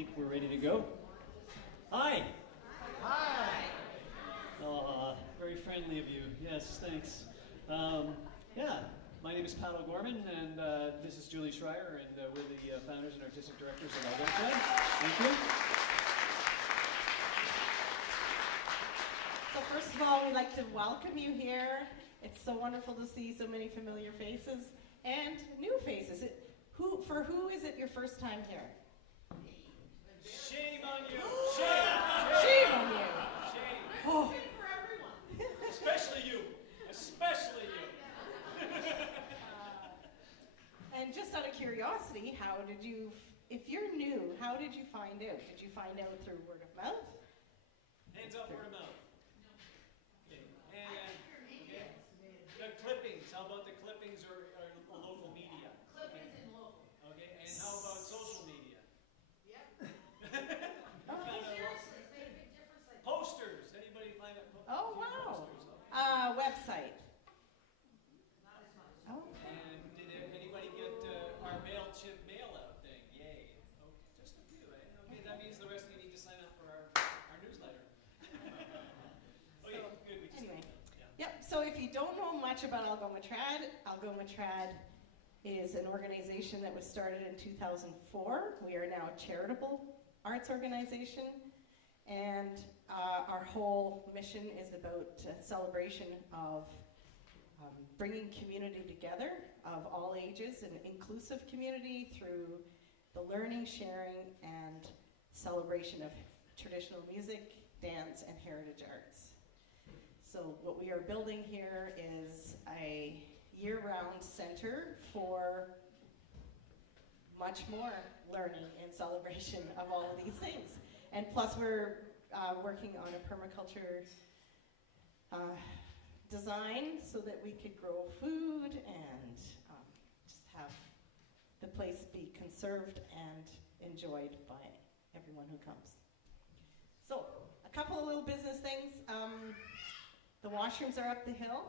think we're ready to go. Hi. Hi. Very friendly of you. Yes, thanks. Yeah, my name is Pat O'Gorman, and this is Julie Schreier, and we're the founders and artistic directors of Quartet. Thank you. So first of all, we'd like to welcome you here. It's so wonderful to see so many familiar faces and new faces. For who is it your first time here? Shame on you! Shame on you! Shame! Oh. Shame for everyone. Especially you! Especially you! And just out of curiosity, if you're new, how did you find out? Did you find out through word of mouth? Hands up, word of mouth. Okay. And okay. The clippings. How about the clippings or local media? Clippings and local. Okay. And how about social media? Yep. Oh. Seriously, it's made a big difference. Like Posters. Anybody find that? Oh, wow. Posters? Website. not as much. Oh. And did anybody get our MailChimp mail out thing? Yay. Okay, just a few, eh? Okay, that means the rest of you need to sign up for our newsletter. Okay, good. We just Anyway. yeah. Yep, so if you don't know much about Algoma Trad is an organization that was started in 2004. We are now a charitable arts organization, and our whole mission is about celebration of bringing community together of all ages, an inclusive community through the learning, sharing, and celebration of traditional music, dance, and heritage arts. So what we are building here is a year-round center for much more learning and celebration of all of these things. And plus we're working on a permaculture design so that we could grow food and just have the place be conserved and enjoyed by everyone who comes. So, a couple of little business things. The washrooms are up the hill.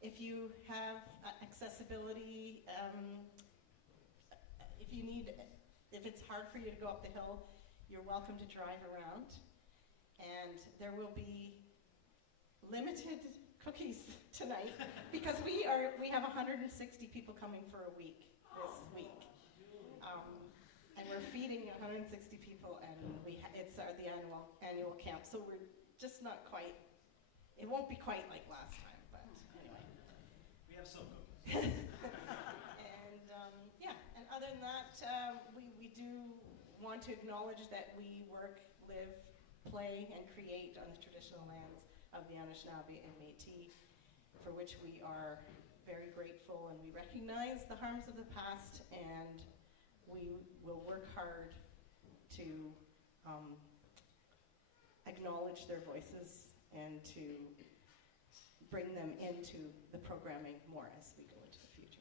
If you have accessibility, if it's hard for you to go up the hill, you're welcome to drive around. And there will be limited cookies tonight because we have 160 people coming for a week this week. And we're feeding 160 people, and it's the annual camp. So we're just not quite. It won't be quite like last time, but anyway. We have some cookies. And other than that, we do want to acknowledge that we work, live, play, and create on the traditional lands of the Anishinaabe and Métis, for which we are very grateful, and we recognize the harms of the past, and we will work hard to acknowledge their voices and to bring them into the programming more as we go into the future.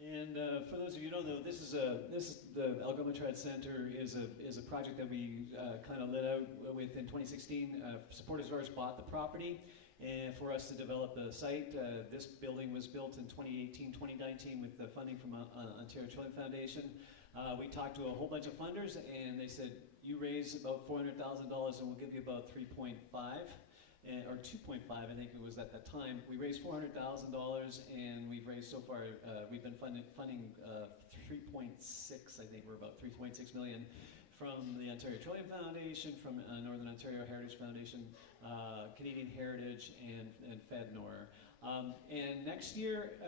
And for those of you who don't know, this is the Algoma Trad Center is a project that we kind of lit out with in 2016. Supporters of ours bought the property, and for us to develop the site. This building was built in 2018, 2019 with the funding from Ontario Children Foundation. We talked to a whole bunch of funders, and they said, you raise about $400,000 and we'll give you about 3.5. Or 2.5, I think it was at that time. We raised $400,000, and we've raised so far. We've been funding 3.6. I think we're about 3.6 million from the Ontario Trillium Foundation, from Northern Ontario Heritage Foundation, Canadian Heritage, and FedNor. And next year,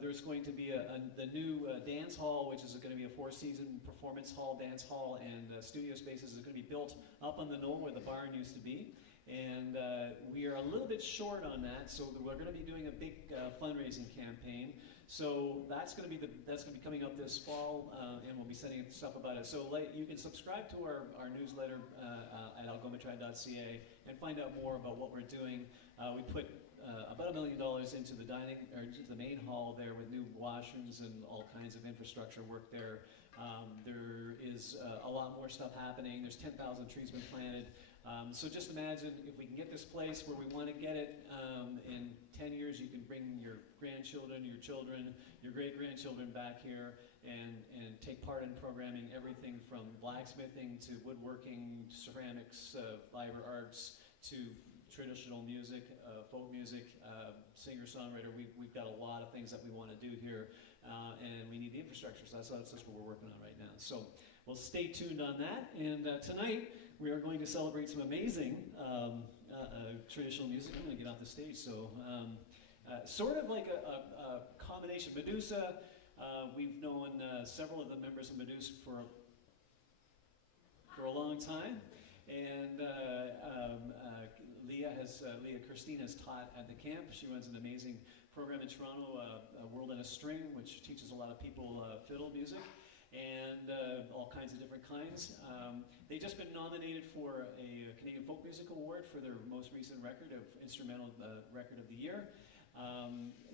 there's going to be the new dance hall, which is going to be a 4-season performance hall, dance hall, and studio spaces is going to be built up on the knoll where the barn used to be. And we are a little bit short on that, so we're going to be doing a big fundraising campaign. So that's going to be coming up this fall, and we'll be sending stuff about it. So you can subscribe to our newsletter at algomatrad.ca and find out more about what we're doing. We put about $1 million into the main hall there with new washrooms and all kinds of infrastructure work there. There is a lot more stuff happening. There's 10,000 trees been planted. So just imagine if we can get this place where we want to get it, in 10 years you can bring your grandchildren, your children, your great-grandchildren back here and take part in programming everything from blacksmithing to woodworking, ceramics, fiber arts, to traditional music, folk music, singer-songwriter. We've got a lot of things that we want to do here, and we need the infrastructure, so that's what we're working on right now. So we'll stay tuned on that, and tonight we are going to celebrate some amazing traditional music. I'm going to get off the stage, so sort of like a combination. Medusa, we've known several of the members of Medusa for a long time, and Leah Christine has taught at the camp. She runs an amazing program in Toronto, World in a String, which teaches a lot of people fiddle music and all kinds of different kinds. They've just been nominated for a Canadian Folk Music Award for their most recent record of Instrumental Record of the Year.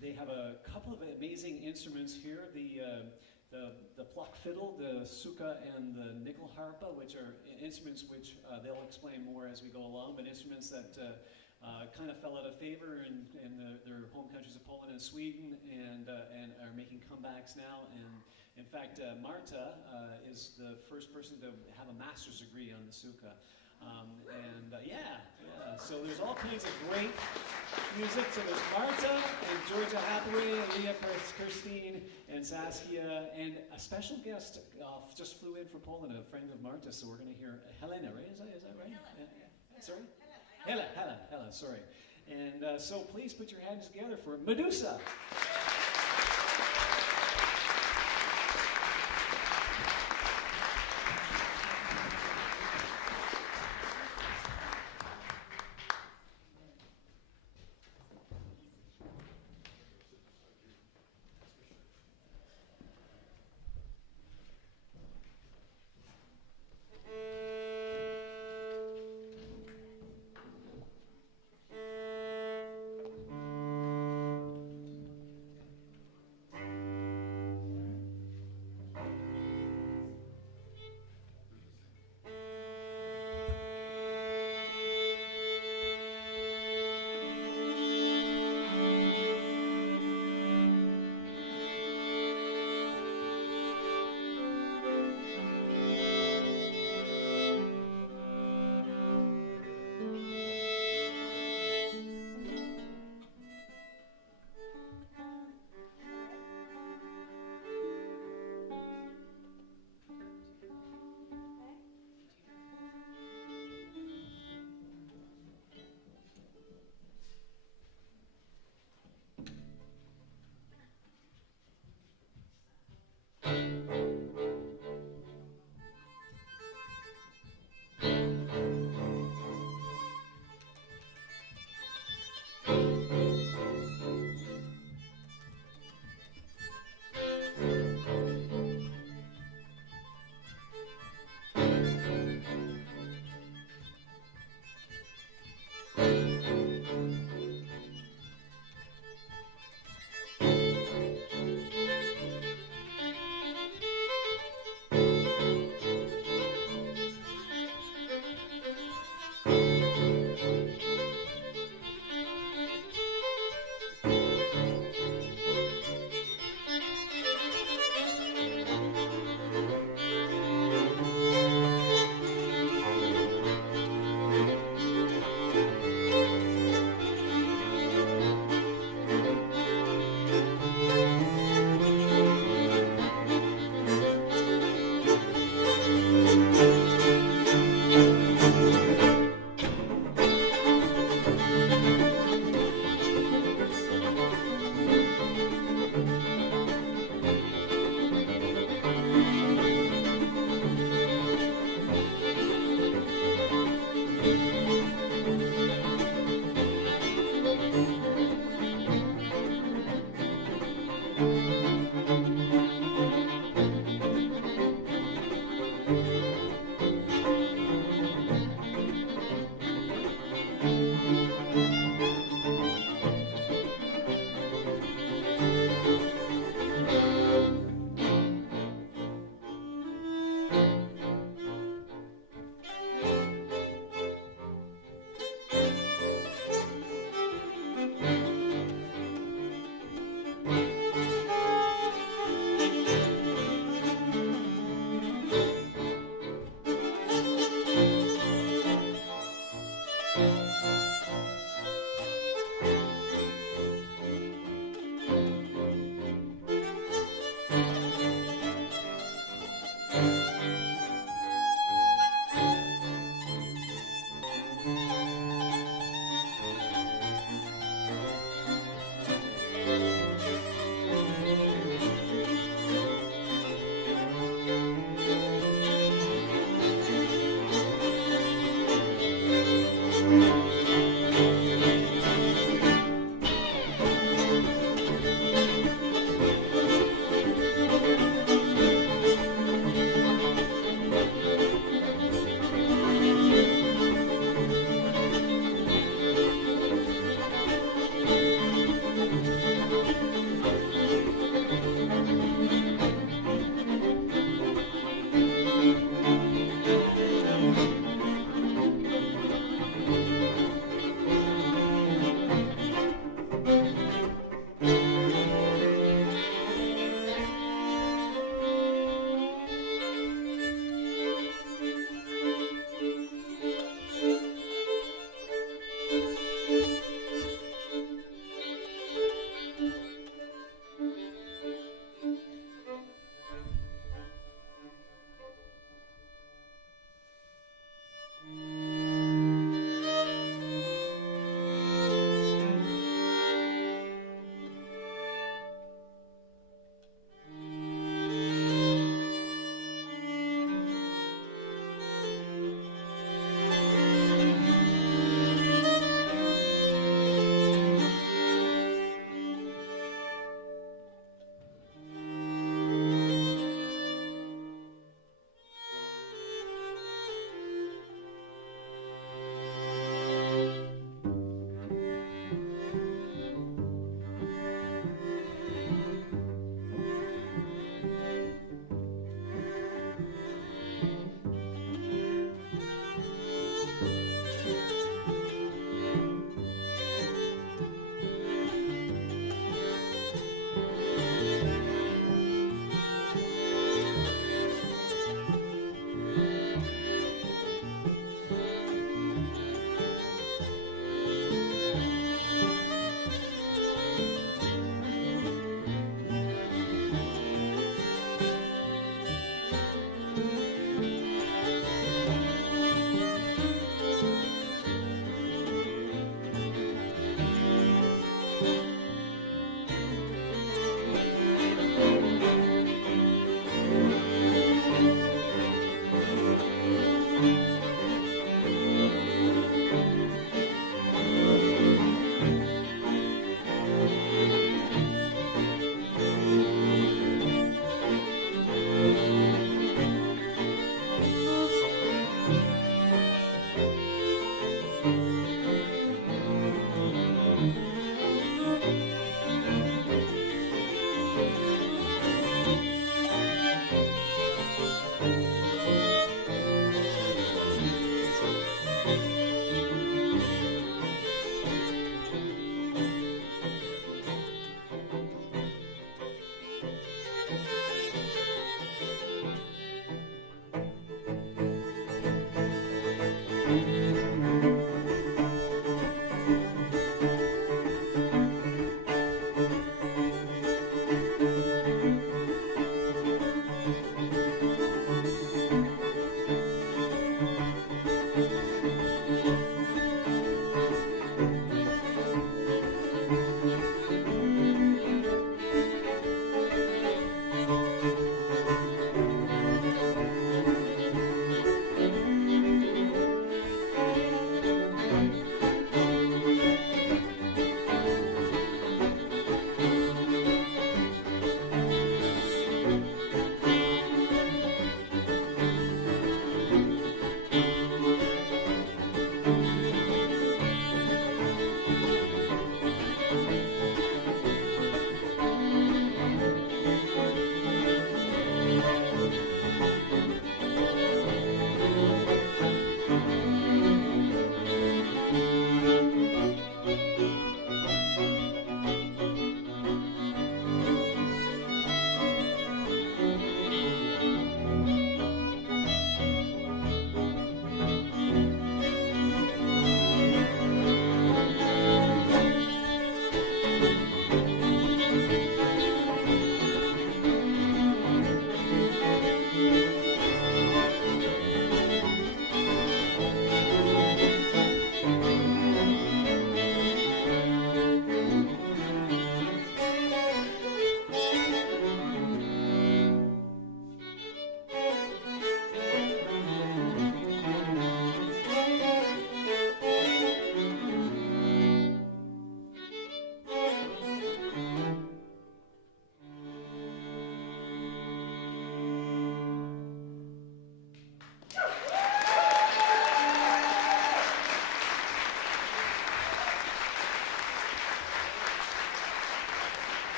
They have a couple of amazing instruments here, the pluck fiddle, the suka, and the nickel harpa, which are instruments which they'll explain more as we go along, but instruments that kind of fell out of favor in their home countries of Poland and Sweden, and are making comebacks now. And in fact, Marta is the first person to have a master's degree on the suka. So there's all kinds of great music. So there's Marta and Georgia Hathaway and Leah Christine and Saskia, and a special guest just flew in from Poland, a friend of Marta. So we're going to hear Helena, right? Is that right? Sorry? Hela, sorry. And so please put your hands together for Medusa.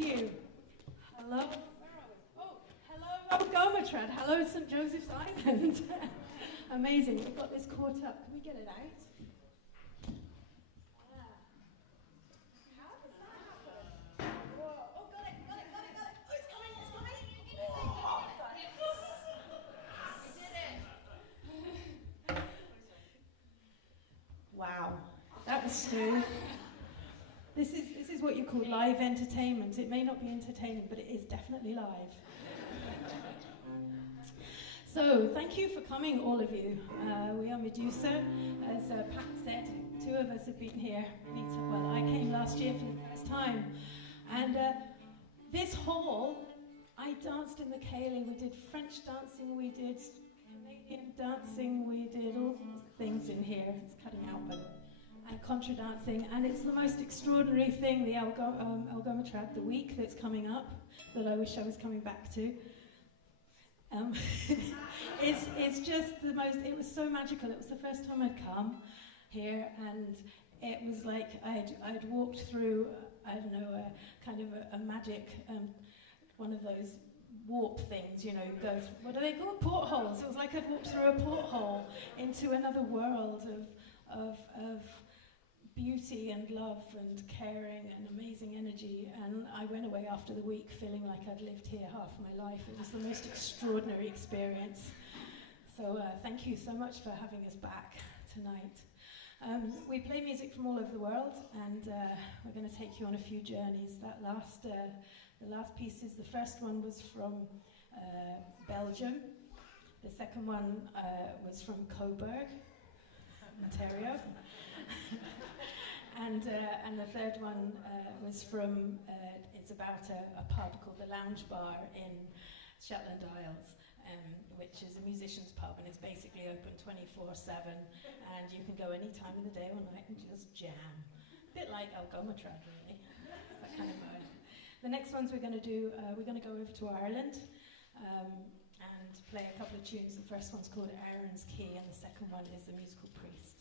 you. Hello. Where are we? Oh, hello, Algomatrad. Hello, St. Joseph's Island. Amazing. We've got this caught up. Can we get it out? Ah. How does that happen? Whoa. Oh, got it. Oh, it's coming. We did it. Wow. That was smooth. This is what you call live entertainment. It may not be entertaining, but it is definitely live. So, thank you for coming, all of you. We are Medusa. As Pat said, 2 of us have been here. Well, I came last year for the first time. And this hall, I danced in the Cayley. We did French dancing, we did Canadian dancing, we did all sorts of things in here. It's cutting out, but and contra dancing, and it's the most extraordinary thing, the Algomatrad, the week that's coming up, that I wish I was coming back to. It's just the most, it was so magical. It was the first time I'd come here, and it was like I'd walked through, I don't know, a kind of a magic, one of those warp things, you know, go, what do they call portholes? It was like I'd walked through a porthole into another world of beauty and love and caring and amazing energy, and I went away after the week feeling like I'd lived here half my life. It was the most extraordinary experience. So thank you so much for having us back tonight. We play music from all over the world, and we're going to take you on a few journeys. The last pieces, the first one was from Belgium. The second one was from Coburg, Ontario. And the third one was from, it's about a pub called the Lounge Bar in Shetland Isles, which is a musician's pub, and it's basically open 24/7, and you can go any time of the day or night and just jam. A bit like Algomatrad, really. That kind of vibe. The next ones we're going to do, we're going to go over to Ireland and play a couple of tunes. The first one's called Aaron's Key, and the second one is The Musical Priest.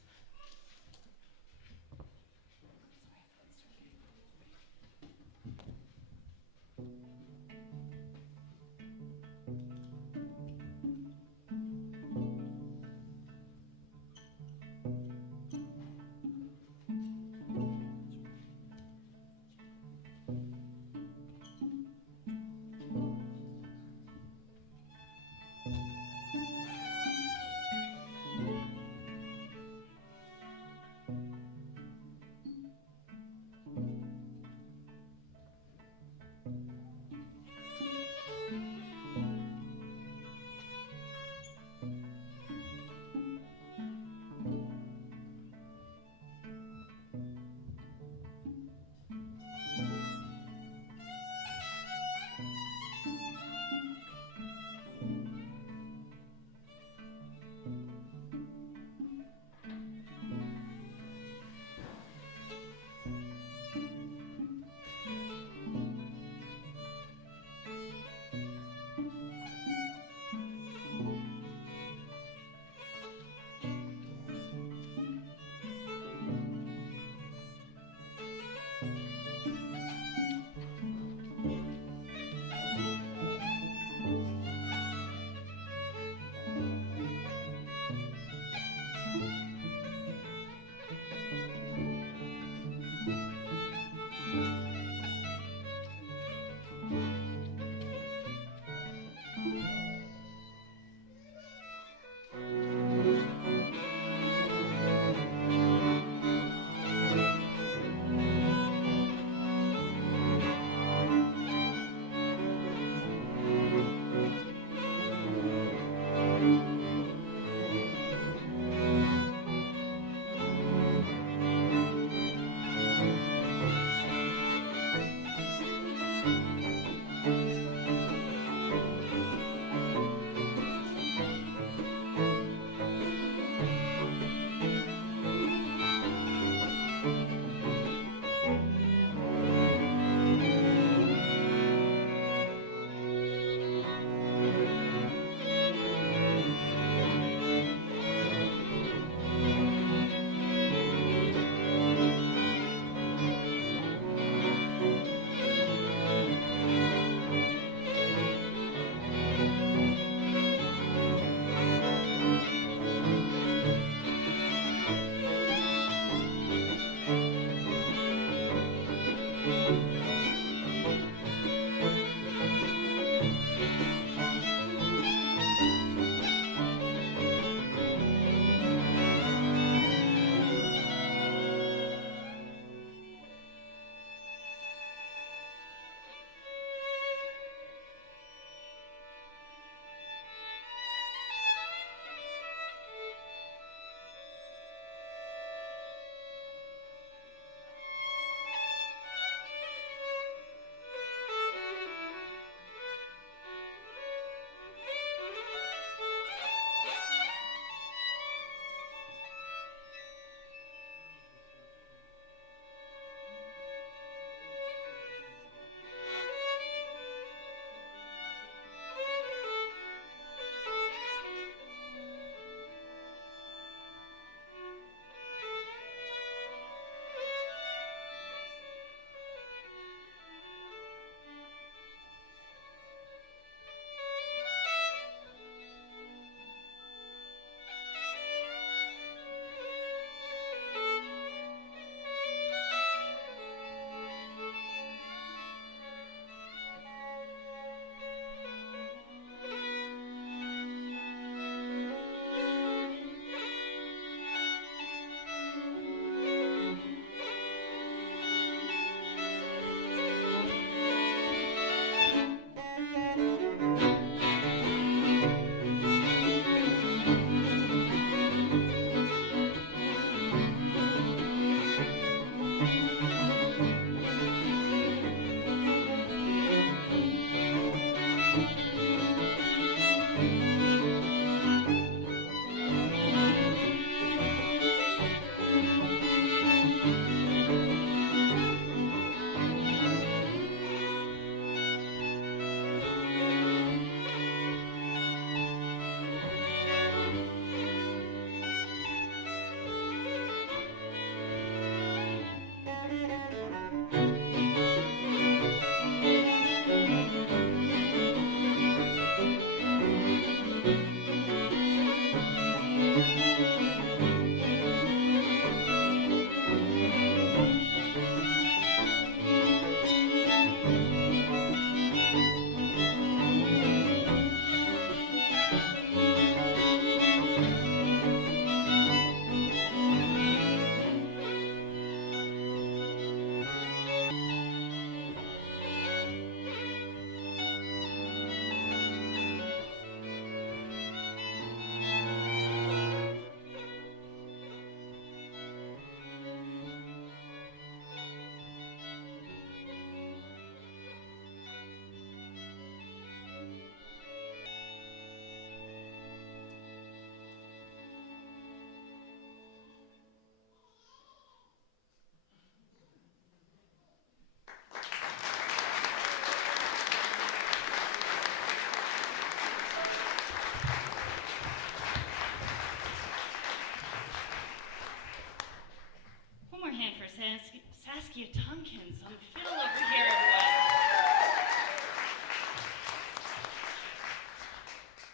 Saskia Tompkins on the fiddle over here, everyone.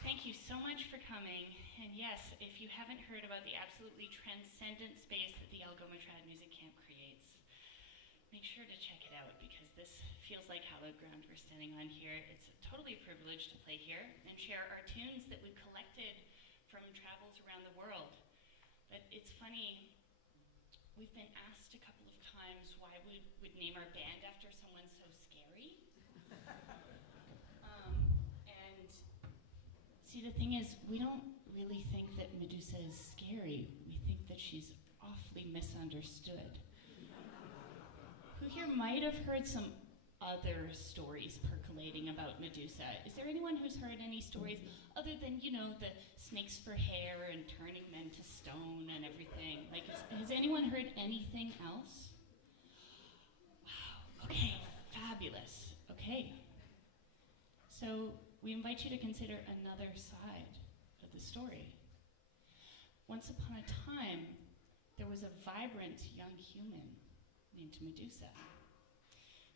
Thank you so much for coming. And yes, if you haven't heard about the absolutely transcendent space that the Algoma Trad Music Camp creates, make sure to check it out because this feels like hallowed ground we're standing on here. It's totally a privilege to play here and share our tunes that we've collected from travels around the world. But it's funny, we've been asked a couple of times why we would name our band after someone so scary. And see, the thing is, we don't really think that Medusa is scary. We think that she's awfully misunderstood. Who here might have heard some other stories percolating about Medusa? Is there anyone who's heard any stories other than, you know, the snakes for hair and turning men to stone and everything? Like, has anyone heard anything else? Wow, okay, fabulous. Okay. So we invite you to consider another side of the story. Once upon a time, there was a vibrant young human named Medusa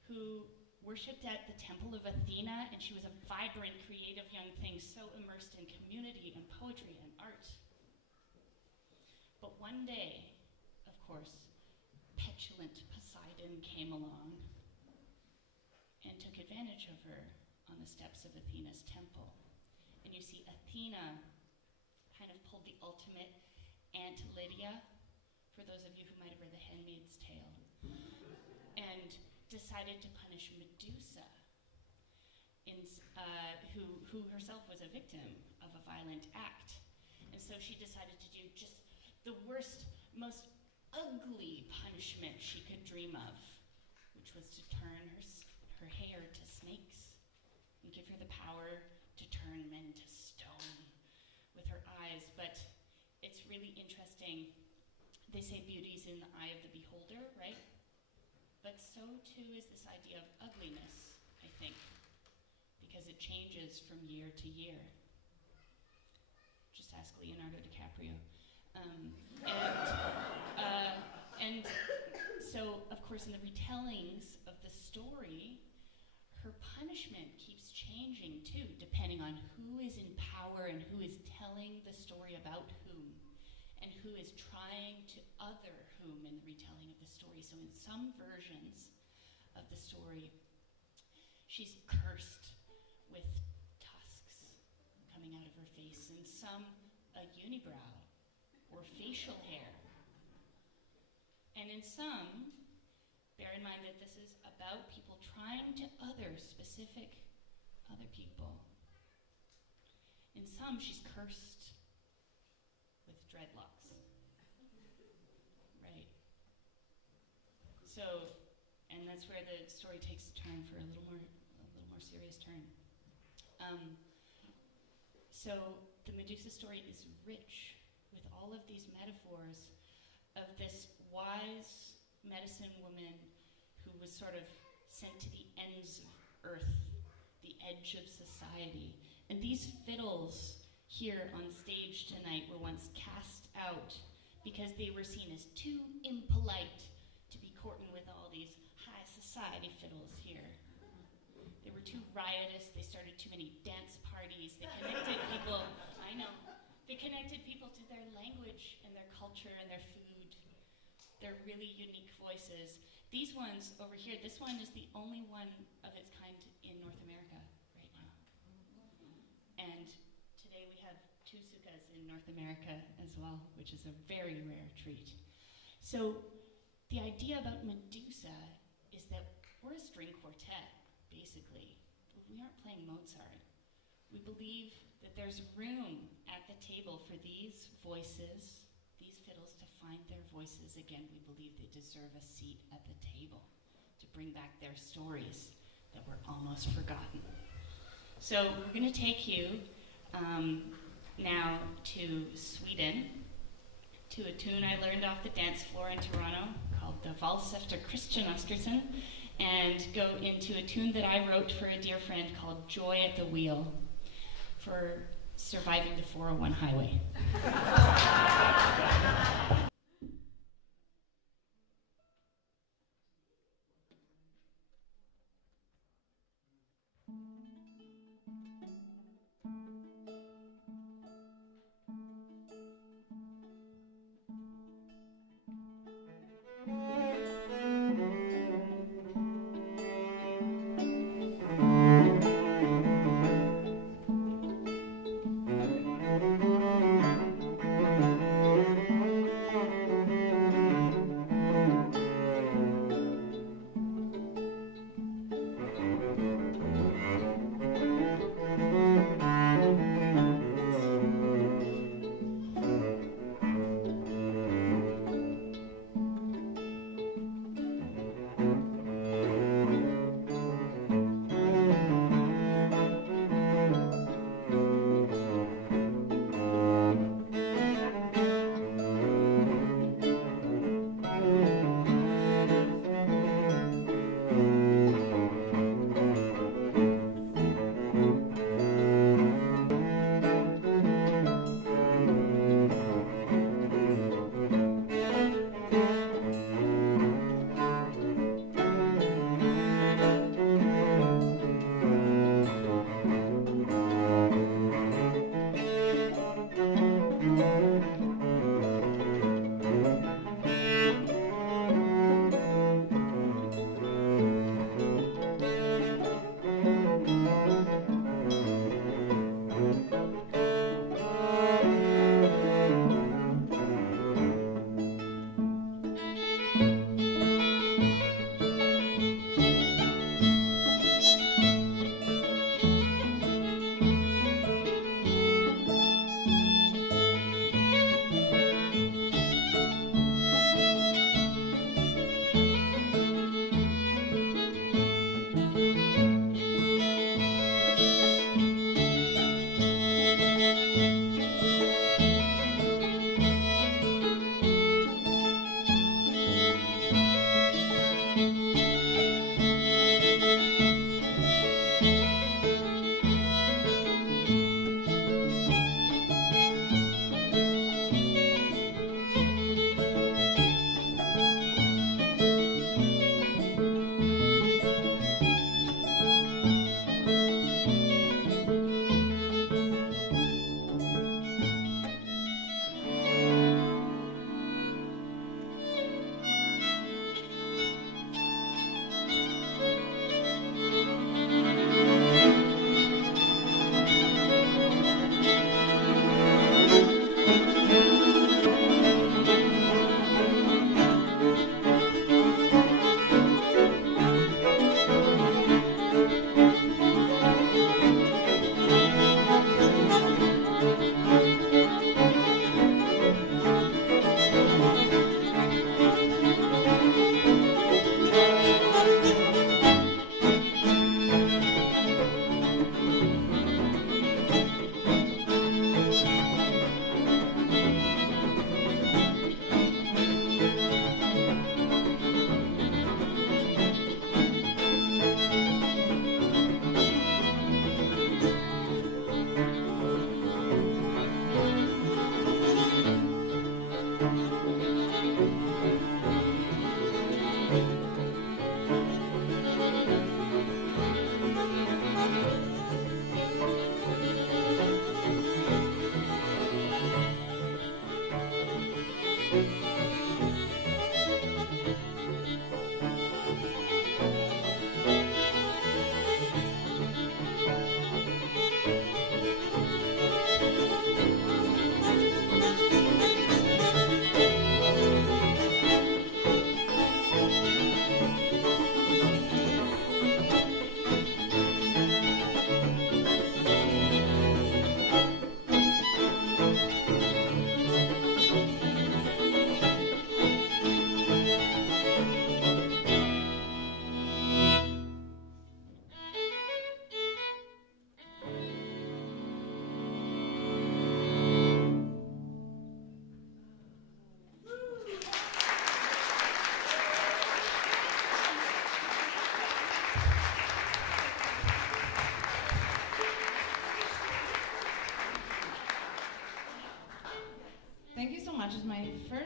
who worshipped at the temple of Athena, and she was a vibrant, creative young thing, so immersed in community and poetry and art. But one day, of course, petulant Poseidon came along and took advantage of her on the steps of Athena's temple. And you see, Athena kind of pulled the ultimate Aunt Lydia, for those of you who might have read The Handmaid's Tale, and decided to punish Medusa, who herself was a victim of a violent act. And so she decided to do just the worst, most ugly punishment she could dream of, which was to turn her hair to snakes and give her the power to turn men to stone with her eyes. But it's really interesting. They say beauty's in the eye of the beholder, right? But so too is this idea of ugliness, I think, because it changes from year to year. Just ask Leonardo DiCaprio. And so, of course, in the retellings of the story, her punishment keeps changing too, depending on who is in power and who is telling the story about whom, and who is trying to other whom in the retelling of the story. So in some versions of the story, she's cursed with tusks coming out of her face, in some a unibrow or facial hair. And in some, bear in mind that this is about people trying to other specific other people. In some, she's cursed with dreadlocks. Right. So, and that's where the story takes a turn for a little more serious turn. So the Medusa story is rich with all of these metaphors of this wise medicine woman who was sort of sent to the ends of earth, the edge of society. And these fiddles here on stage tonight were once cast out because they were seen as too impolite to be courting with all these high society fiddles here. They were too riotous, they started too many dance parties, they connected people, I know, they connected people to their language and their culture and their food, their really unique voices. These ones over here, this one is the only one of its kind in North America right now. And today we have 2 sukas in North America as well, which is a very rare treat. So the idea about Medusa is that we're a string quartet, basically, but we aren't playing Mozart. We believe that there's room at the table for these voices, these fiddles, to find their voices again. We believe they deserve a seat at the table to bring back their stories that were almost forgotten. So we're going to take you now to Sweden, to a tune I learned off the dance floor in Toronto called the Vals efter Christian Oskarsson, and go into a tune that I wrote for a dear friend called Joy at the Wheel for surviving the 401 highway.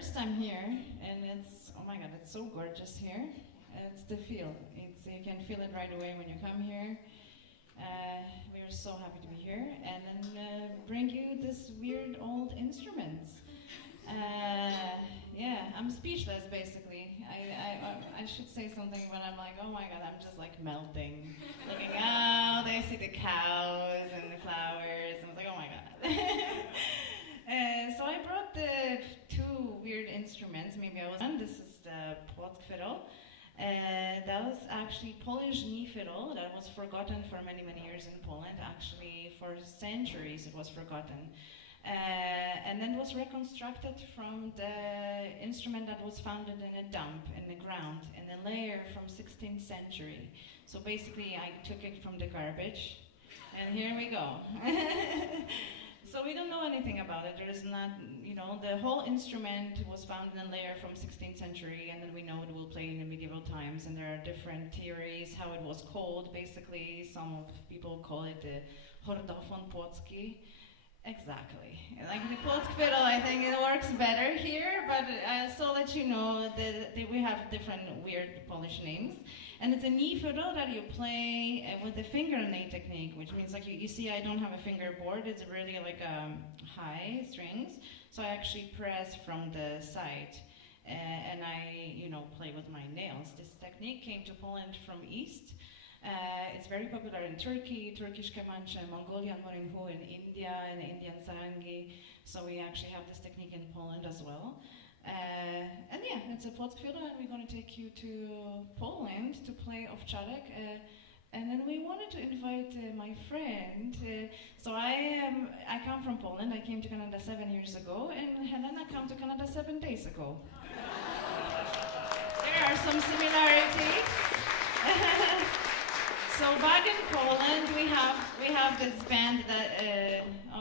first time here, and it's, oh my god, it's so gorgeous here. It's the feel. You can feel it right away when you come here. We're so happy to be here, and then bring you this weird old instruments. Yeah, I'm speechless basically. I should say something, but I'm like, oh my god, I'm just like melting. Looking out, I see the cows and the flowers, and I was like, oh my god. So I brought the two weird instruments. Maybe I was on. This is the Płock fiddle. That was actually Polish knee fiddle that was forgotten for many, many years in Poland. Actually, for centuries it was forgotten. And then was reconstructed from the instrument that was found in a dump in the ground, in a layer from 16th century. So basically I took it from the garbage, and here we go. So we don't know anything about it. There is not, the whole instrument was found in a layer from 16th century, and then we know it will play in the medieval times, and there are different theories how it was called. Basically, some people call it the Hordofon Płocki. Exactly. Like the Płock fiddle, I think it works better here, but so let you know that we have different weird Polish names. And it's a knee fiddle that you play with the fingernail technique, which means like you see I don't have a fingerboard, it's really like high strings, so I actually press from the side. And I, play with my nails. This technique came to Poland from East. It's very popular in Turkey, Turkish Kemanche, Mongolian Morinhu in India, and Indian Sarangi. So we actually have this technique in Poland as well. And yeah, it's a Płock fiddle, and we're going to take you to Poland to play Owczarek. And then we wanted to invite my friend. So I come from Poland. I came to Canada 7 years ago, and Helena came to Canada 7 days ago. There are some similarities. So back in Poland, we have this band that,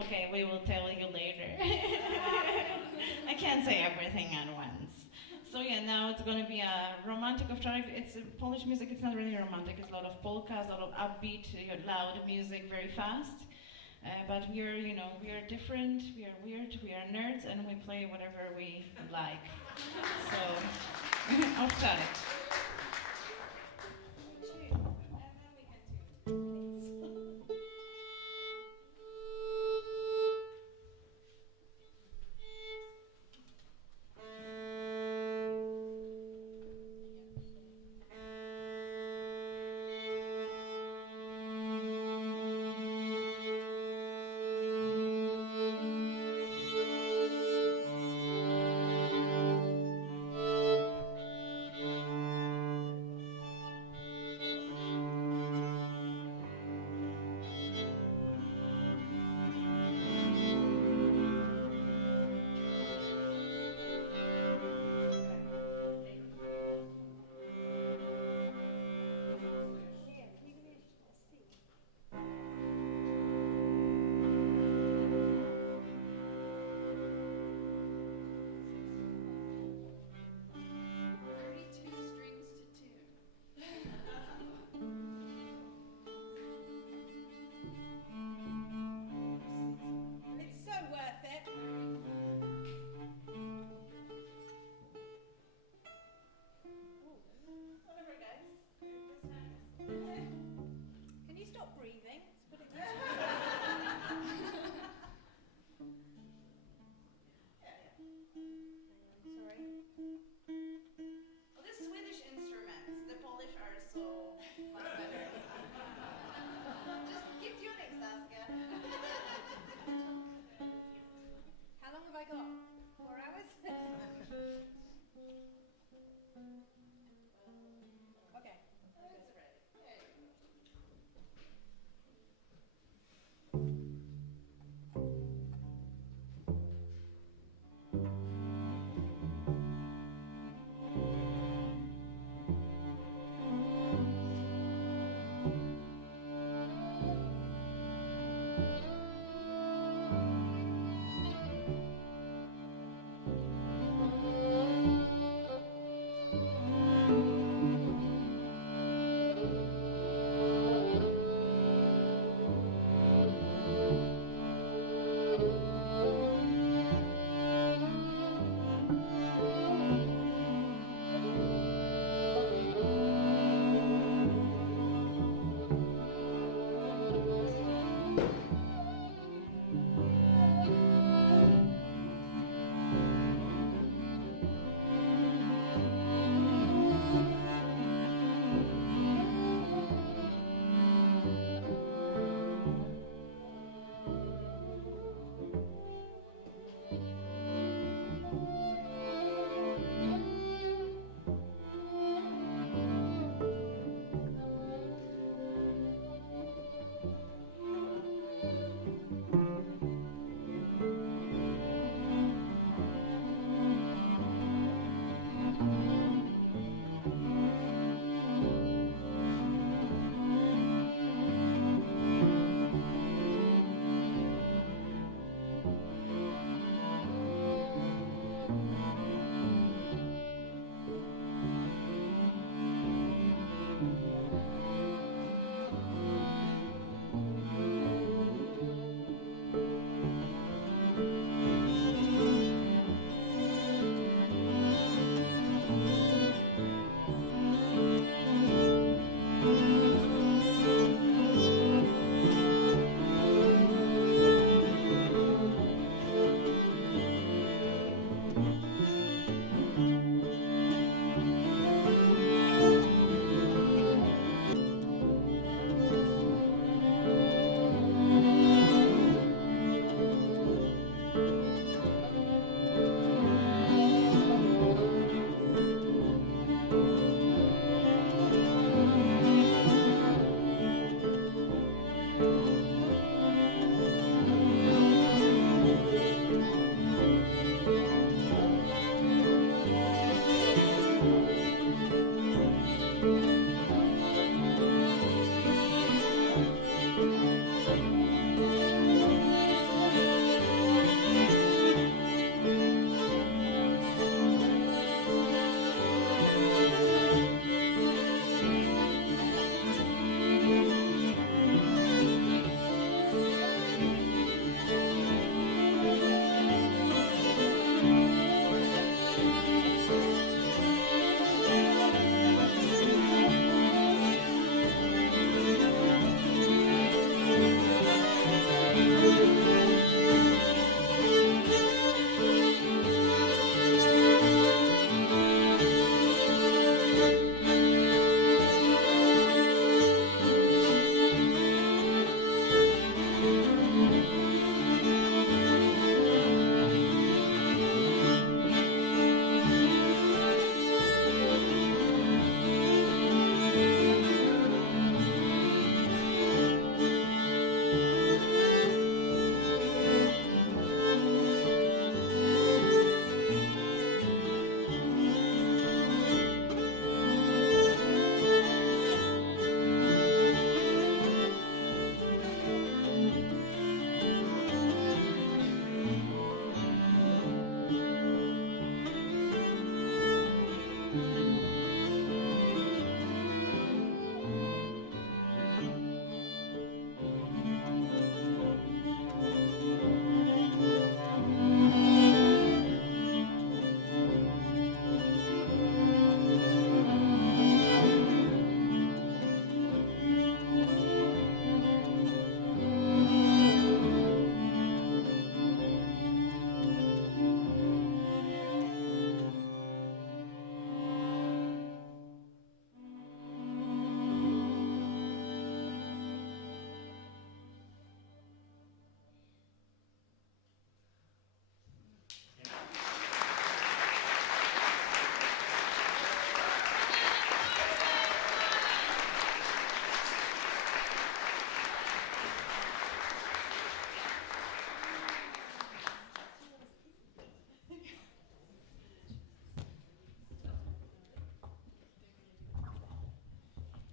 okay, we will tell you later. I can't say everything at once. So yeah, now it's going to be a romantic Owczarek. It's Polish music, it's not really romantic. It's a lot of polkas, a lot of upbeat, loud music, very fast. But we are different, we are weird, we are nerds, and we play whatever we like. So, Owczarek.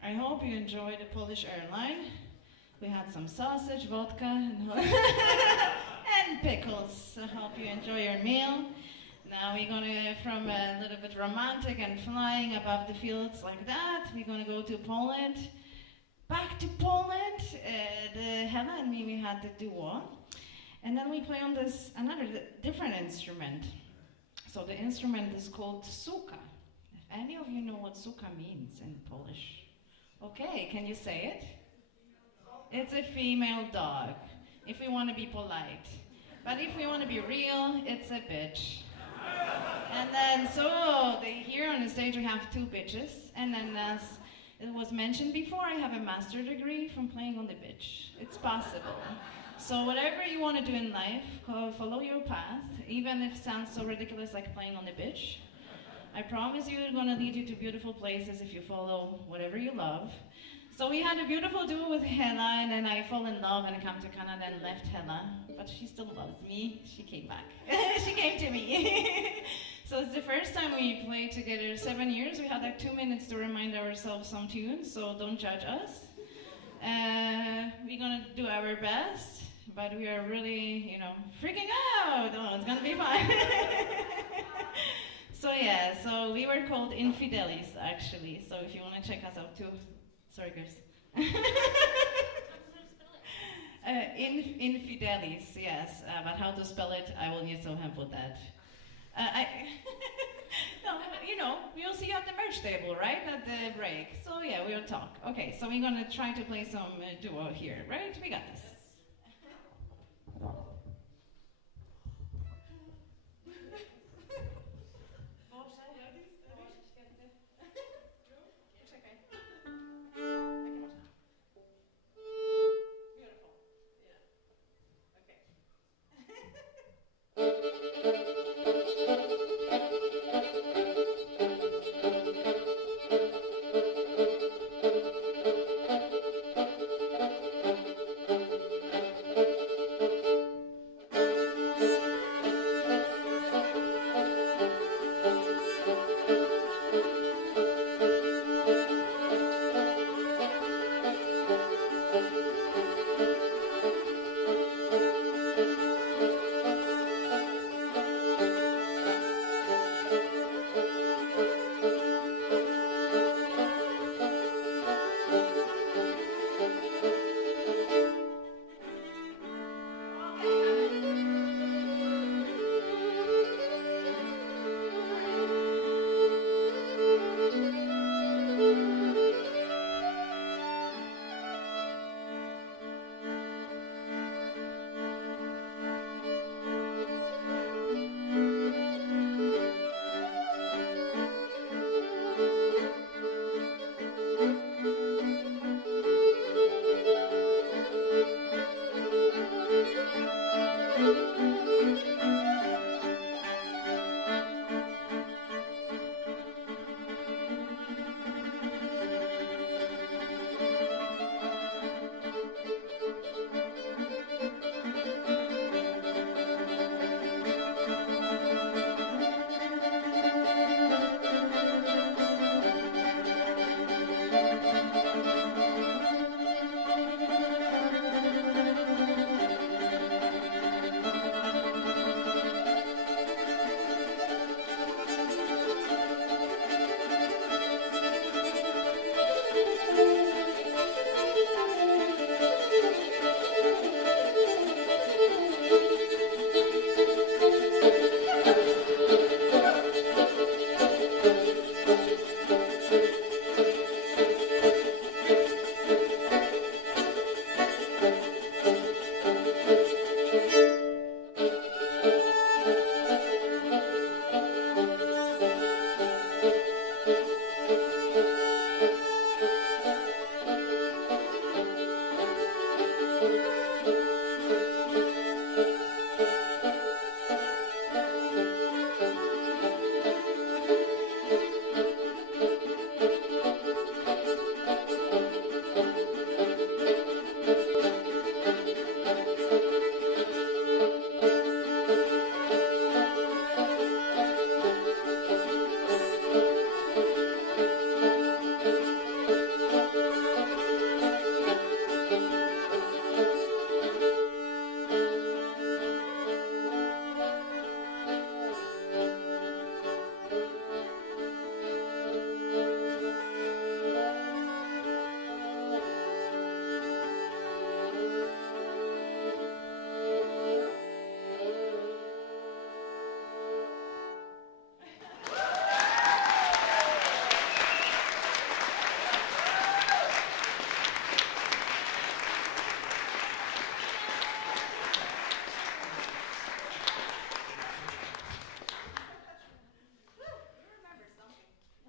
I hope you enjoy the Polish airline. We had some sausage, vodka, and, and pickles. I hope you enjoy your meal. Now we're gonna, from a little bit romantic and flying above the fields like that, we're gonna go to Poland. Back to Poland. Hella and me, we had the duo. And then we play on this another different instrument. So the instrument is called suka. If any of you know what suka means in Polish. Okay, can you say it? It's a female dog, if we want to be polite. But if we want to be real, it's a bitch. And then, so here on the stage we have two bitches. And then as it was mentioned before, I have a master degree from playing on the bitch. It's possible. So whatever you want to do in life, follow your path, even if it sounds so ridiculous like playing on the bitch. I promise you it's going to lead you to beautiful places if you follow whatever you love. So we had a beautiful duo with Hela, and then I fell in love and I came to Canada and left Hela. But she still loves me. She came back. She came to me. So it's the first time we played together, 7 years. We had like 2 minutes to remind ourselves some tunes, so don't judge us. We're going to do our best. But we are really, freaking out. Oh, it's gonna be fun. So yeah, so we were called Infidelis, actually. So if you want to check us out too. Sorry, girls. Infidelis, yes. But how to spell it, I will need some help with that. No, we'll see you at the merch table, right? At the break. So yeah, we'll talk. Okay, so we're gonna try to play some duo here, right? We got this.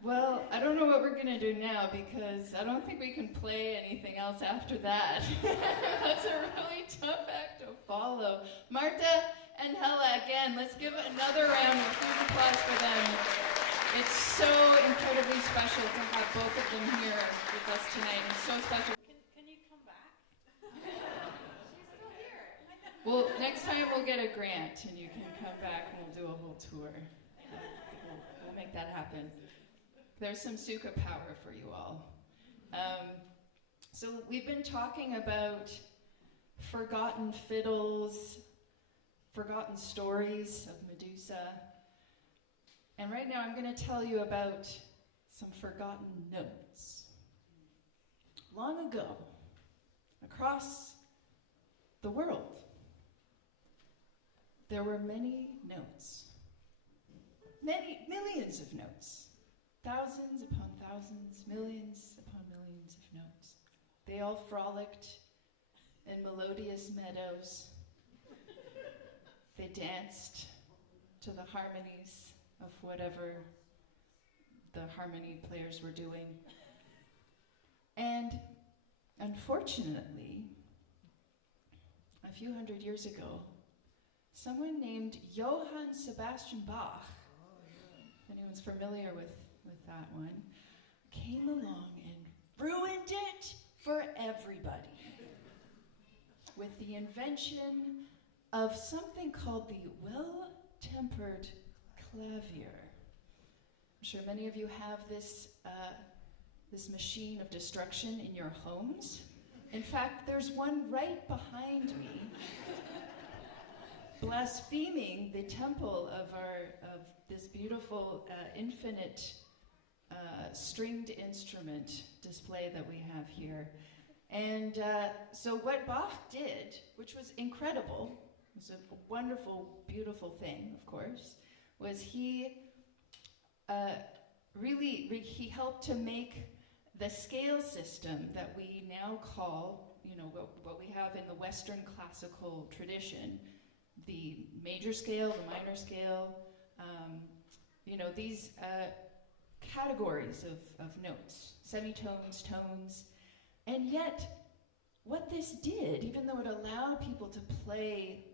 Well, I don't know what we're going to do now because I don't think we can play anything else after that. That's a really tough act to follow. Marta and Hella, again, let's give another round of huge applause for them. It's so incredibly special to have both of them here with us tonight. It's so special. Can you come back? She's still here. Well, next time we'll get a grant and you can come back and we'll do a whole tour. We'll make that happen. There's some Suka power for you all. So we've been talking about forgotten fiddles, forgotten stories of Medusa. And right now I'm going to tell you about some forgotten notes. Long ago, across the world, there were many notes. Many, millions of notes. Thousands upon thousands, millions upon millions of notes. They all frolicked in melodious meadows. They danced to the harmonies of whatever the harmony players were doing. And unfortunately, a few hundred years ago, someone named Johann Sebastian Bach, if anyone's familiar with that one, came along and ruined it for everybody with the invention of something called the well-tempered clavier. I'm sure many of you have this machine of destruction in your homes. In fact, there's one right behind me, blaspheming the temple of this beautiful infinite stringed instrument display that we have here. And so what Bach did, which was incredible, it was a wonderful, beautiful thing, of course, was he he helped to make the scale system that we now call, what we have in the Western classical tradition, the major scale, the minor scale, these categories of notes, semitones, tones, and yet what this did, even though it allowed people to play,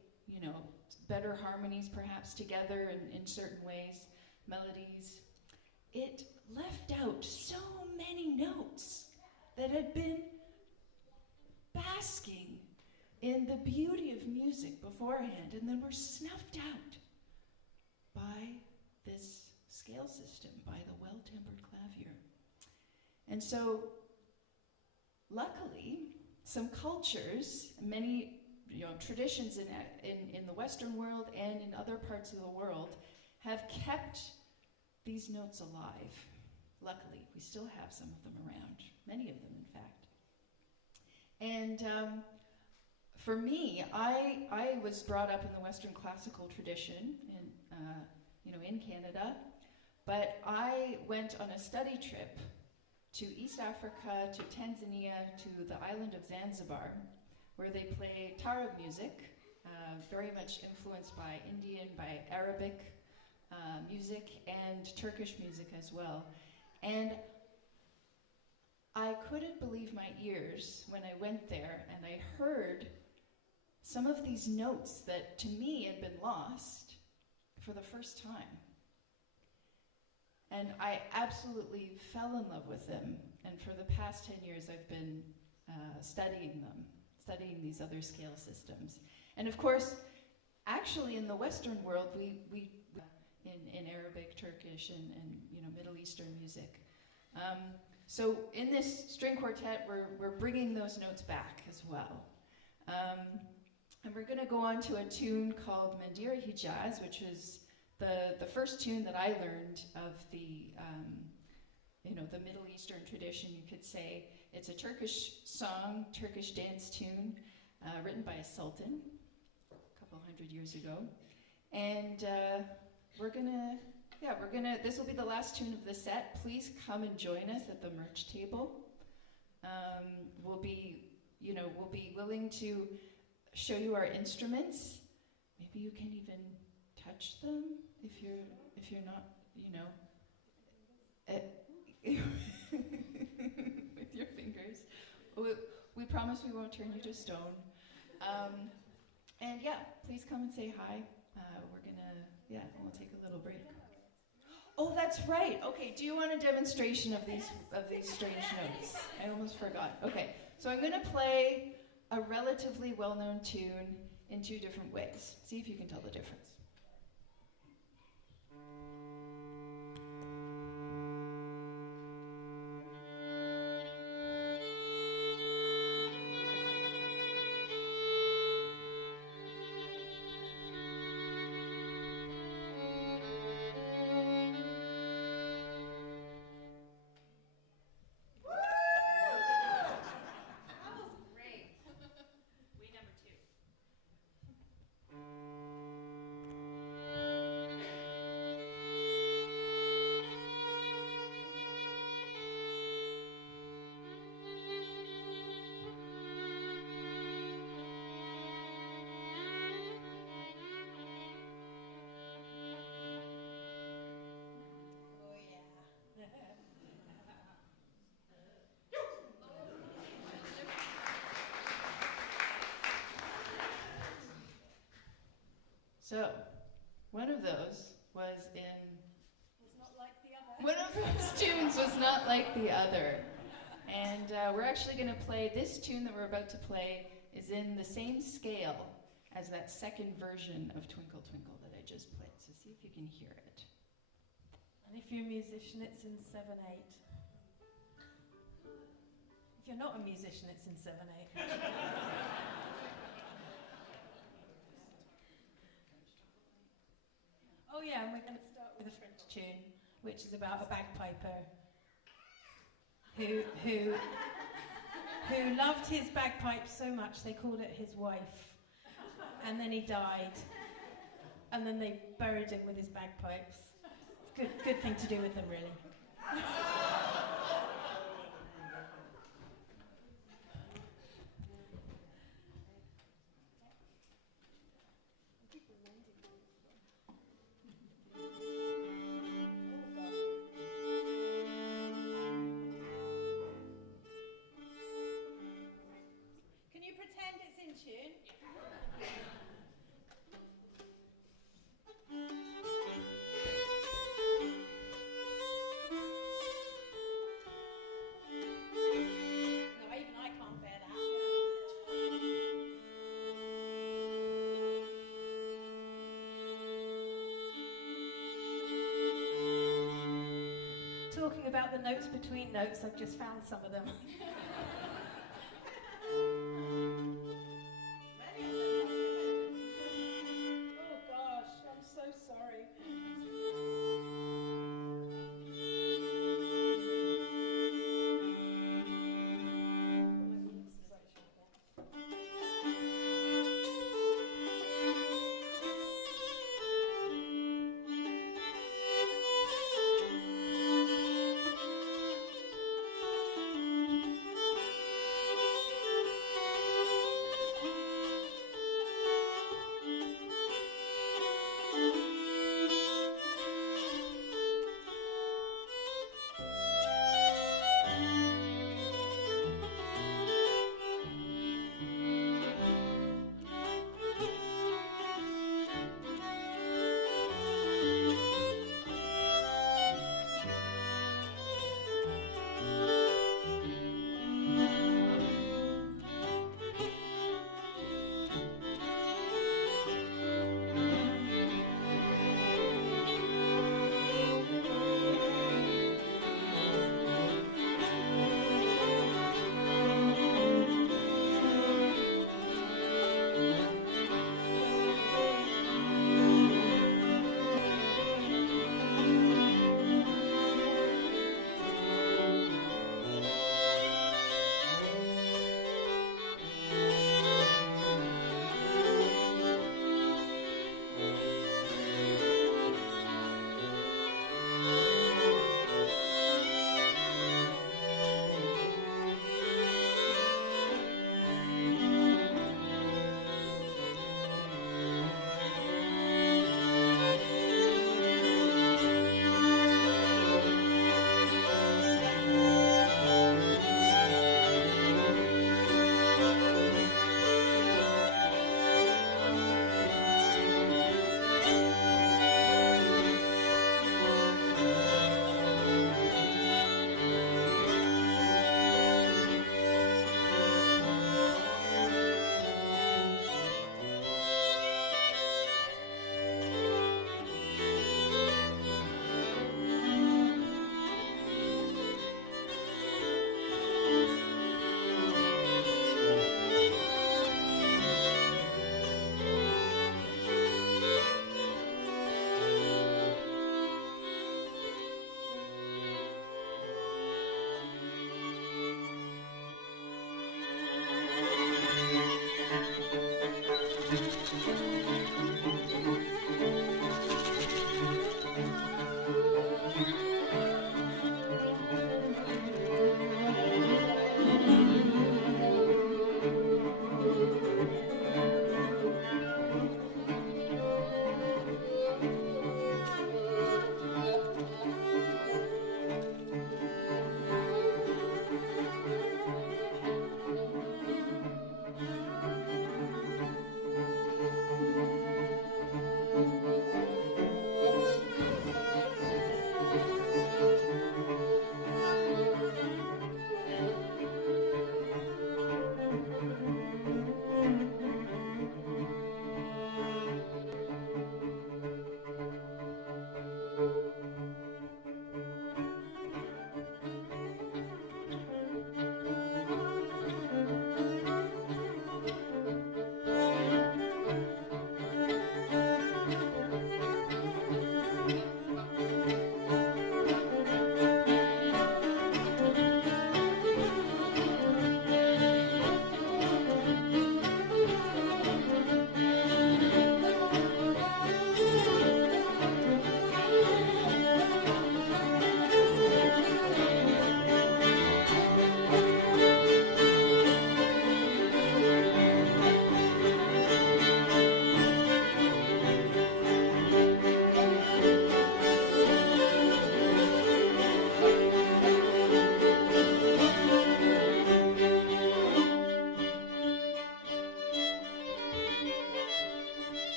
better harmonies perhaps together in certain ways, melodies, it left out so many notes that had been basking in the beauty of music beforehand and then were snuffed out by this scale system, by the well-tempered clavier. And so, luckily, some cultures, many traditions in the Western world and in other parts of the world have kept these notes alive. Luckily, we still have some of them around, many of them, in fact. And for me, I was brought up in the Western classical tradition in Canada, but I went on a study trip to East Africa, to Tanzania, to the island of Zanzibar, where they play Taarab music, very much influenced by Indian, by Arabic music, and Turkish music as well. And I couldn't believe my ears when I went there and I heard some of these notes that to me had been lost for the first time. And I absolutely fell in love with them. And for the past 10 years, I've been studying them, studying these other scale systems. And of course, actually in the Western world, we in Arabic, Turkish, and Middle Eastern music. So in this string quartet, we're bringing those notes back as well. And we're going to go on to a tune called Mandira Hijaz, which is the first tune that I learned of the Middle Eastern tradition, you could say. It's a Turkish song, Turkish dance tune, written by a sultan a couple hundred years ago. And this will be the last tune of the set. Please come and join us at the merch table. We'll be willing to show you our instruments. Maybe you can even touch them if you're not, promise we won't turn you to stone. And yeah, please come and say hi. We'll take a little break. Oh, that's right. Okay, do you want a demonstration of these strange notes? I almost forgot. Okay, so I'm going to play a relatively well-known tune in 2 different ways. See if you can tell the difference. So, one of those was in... Was not like the other. One of those tunes was not like the other. And we're actually going to play, this tune that we're about to play is in the same scale as that second version of Twinkle Twinkle that I just played. So see if you can hear it. And if you're a musician, it's in 7/8. If you're not a musician, it's in 7/8. Oh yeah, and we're going to start with a French tune, which is about a bagpiper who loved his bagpipes so much they called it his wife, and then he died, and then they buried him with his bagpipes. It's good thing to do with them, really. Can you pretend it's in tune? No, even I can't bear that. Talking about the notes between notes, I've just found some of them. Oh gosh, I'm so sorry.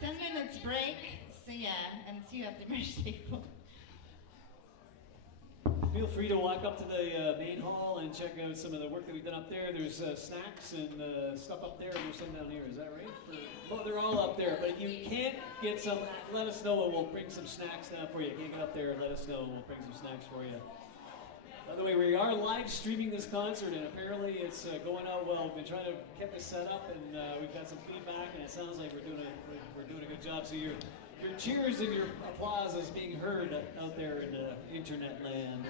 10 minutes break. See ya, and see you at the merch table. Feel free to walk up to the main hall and check out some of the work that we've done up there. There's snacks and stuff up there, and there's some down here. Is that right? Well, they're all up there, but if you can't get some, let us know and we'll bring some snacks down for you. You can't get up there, let us know and we'll bring some snacks for you. By the way, we are live streaming this concert, and apparently it's going out well. We've been trying to get this set up, and we've got some feedback, and it sounds like we're doing a good job. So your cheers and your applause is being heard out there in internet land.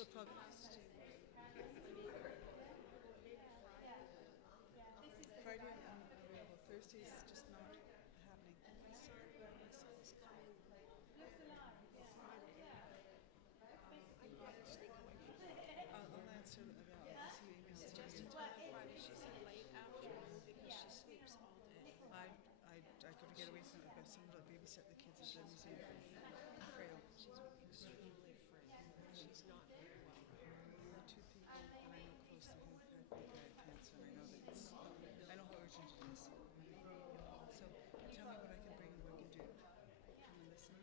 So probably Friday I'm available. Thursday's just not happening. I'll answer about a few emails. She said late afternoon because she sleeps all day. I couldn't get away from it. I've got someone to babysit the kids at the museum. Frail. She's extremely frail. She's not very well. There are two people that I know closely who have pancreatic cancer, and I know how urgent it is. So tell me what I can bring and what I can do. Come and listen.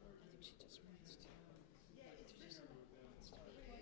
I think she just wants to. She just wants to be. Wants to set things up.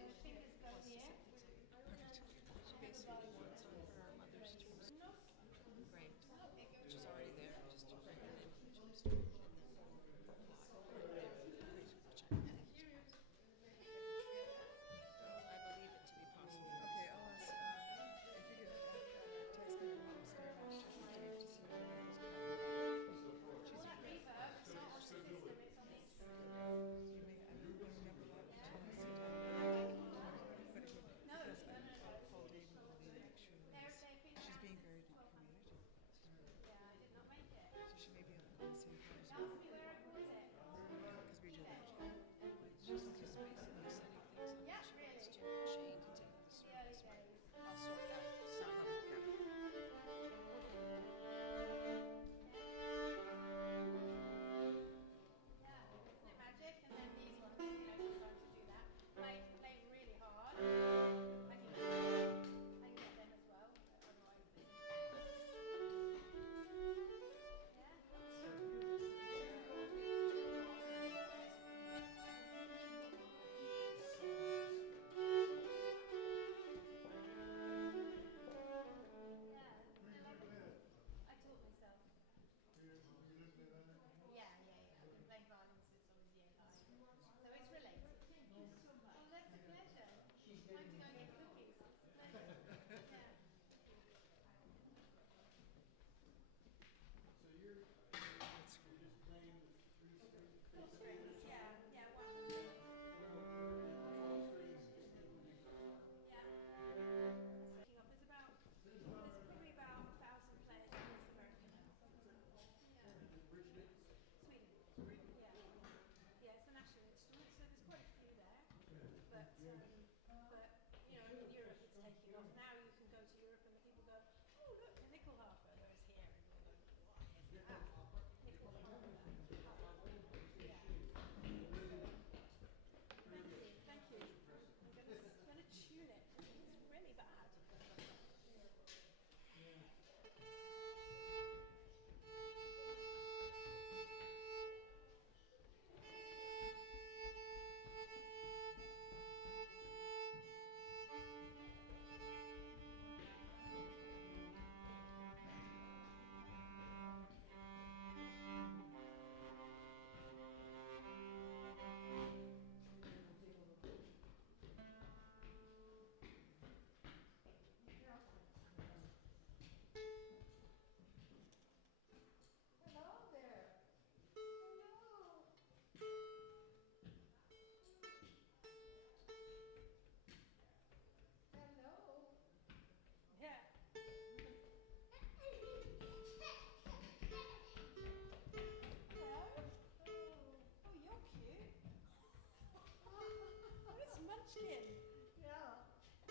Munchkin. Yeah.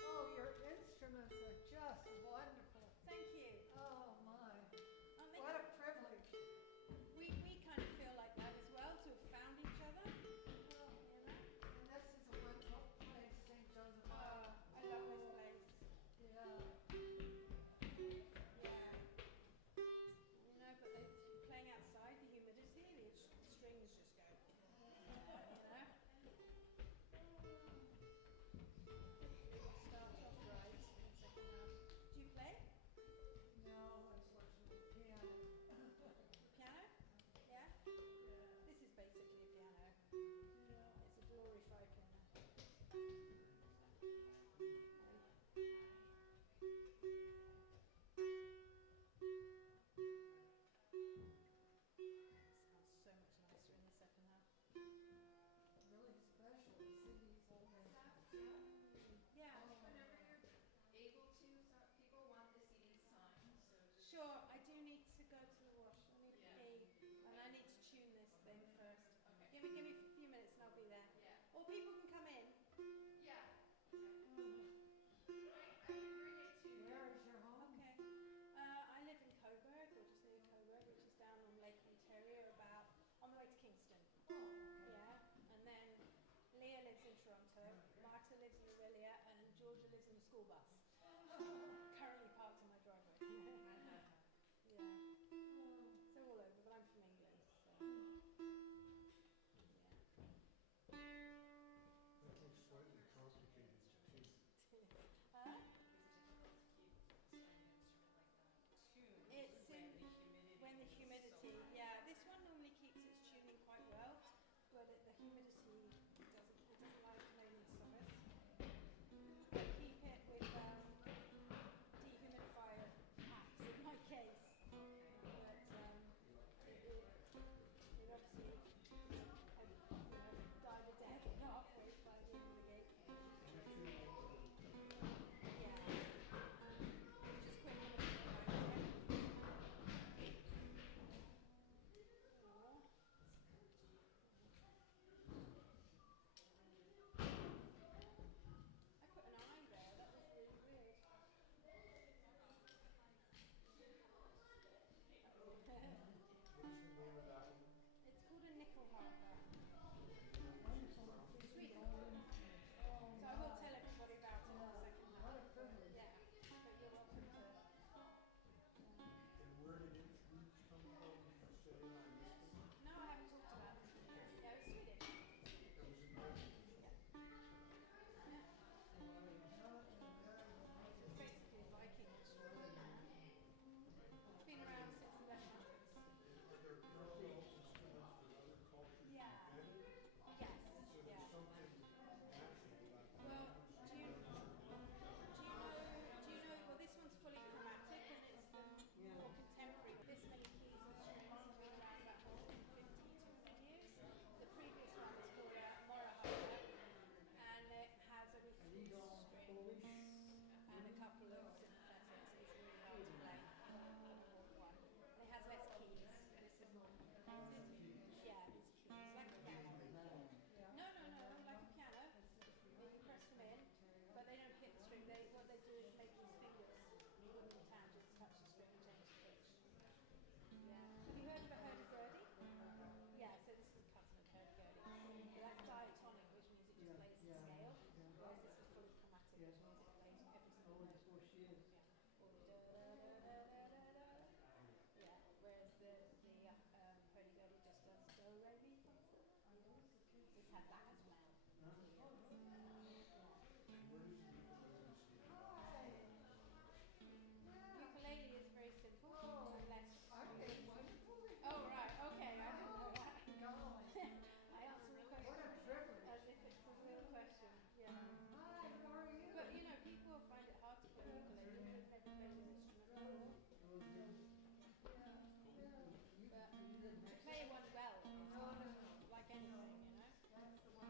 Oh, your instruments are just wonderful. Thank you. Oh my. Aren't they What a good? privilege. We kind of feel like that as well, to have found each other. Oh, You know? and this is a wonderful place, St. Joseph Oh, Island. I love this place. Yeah. Yeah. You know, but playing outside, the humidity, the strings just go. You know? It will start off right in the second half. Do you play? No, unfortunately, piano. Piano? Yeah? Yeah. This is basically a piano. Yeah. It's a glorified piano. Sounds so much nicer in the second half. Really special to see these old instruments. Yeah. Whenever you're able to, some people want the CD signed, so just Sure, I do need to go to the wash. I need Yeah. to pee, and I need to tune this thing first. okay. Give me a few minutes and I'll be there. Yeah. Or people can come in. Yeah. I can bring it to you. Where is your home? Okay. I live in Coburg, or just near Coburg, which is down on Lake Ontario, about on the way to Kingston. Oh, okay. Yeah. And then Leah lives in Toronto, Marta lives in Aurelia, and Georgia lives in a school bus. Currently parked in my driveway. Yeah. So all over, but I'm from England, so yeah. That looks slightly complicated to tune. Huh? Tune It's when in- the humidity When the is so humidity, high. yeah, this one normally keeps its tuning quite well, but the humidity doesn't like Canadian summers. I keep it with dehumidifier packs in my case, but it obviously died a death halfway by the end of the gate. Yeah. Just quick on the I put an eye there, that was really weird. What is the name of that one? It's called a nickel harper. Sweden. So I will tell everybody about it in the second half. What a privilege. Yeah, but you're welcome to. And where did each group come from? Did you say on this one? No, I haven't talked about it. Yeah, it's Sweden. That was in Belgium. It's basically a Viking story. It's been around since the 1100s. Are there parallel instruments with other cultures Yeah. embedded? Yes, So yeah. there's something natural about the Well, blues do you and know, well this one's fully chromatic and it's the more contemporary. This many keys and strings have been around about 150 to 100 years. The previous one was called a Mora harper and it has a refused strings and a couple of sympathetics. It's really hard to play. One. And it has less keys. This is more. Yeah, it's keys. Like a piano. No, like a piano. You press them in, but they don't hit the string. What they do is make these fingers, wooden tangents, touch the string and change the pitch. Yeah. Have you heard of a hurdy-gurdy? Yeah, so this is a cousin of hurdy-gurdy. So that's diatonic, which means it just plays the scale, whereas this is fully chromatic, which means it plays every single note. Yeah. Or the da-da-da-da-da-da. Yeah, whereas the hurdy-gurdy just does do, re, mi, fa, sol. This has that as well. Ukulele is very simple, unless. Aren't they wonderful? Oh right, okay, I didn't know that. No. I answer the question What a privilege. as if it's a real question. Yeah. Hi, how are you? But you know, people find it hard to play ukulele because they've never played an instrument before. But to play one well is hard, like anything, you know. That's the one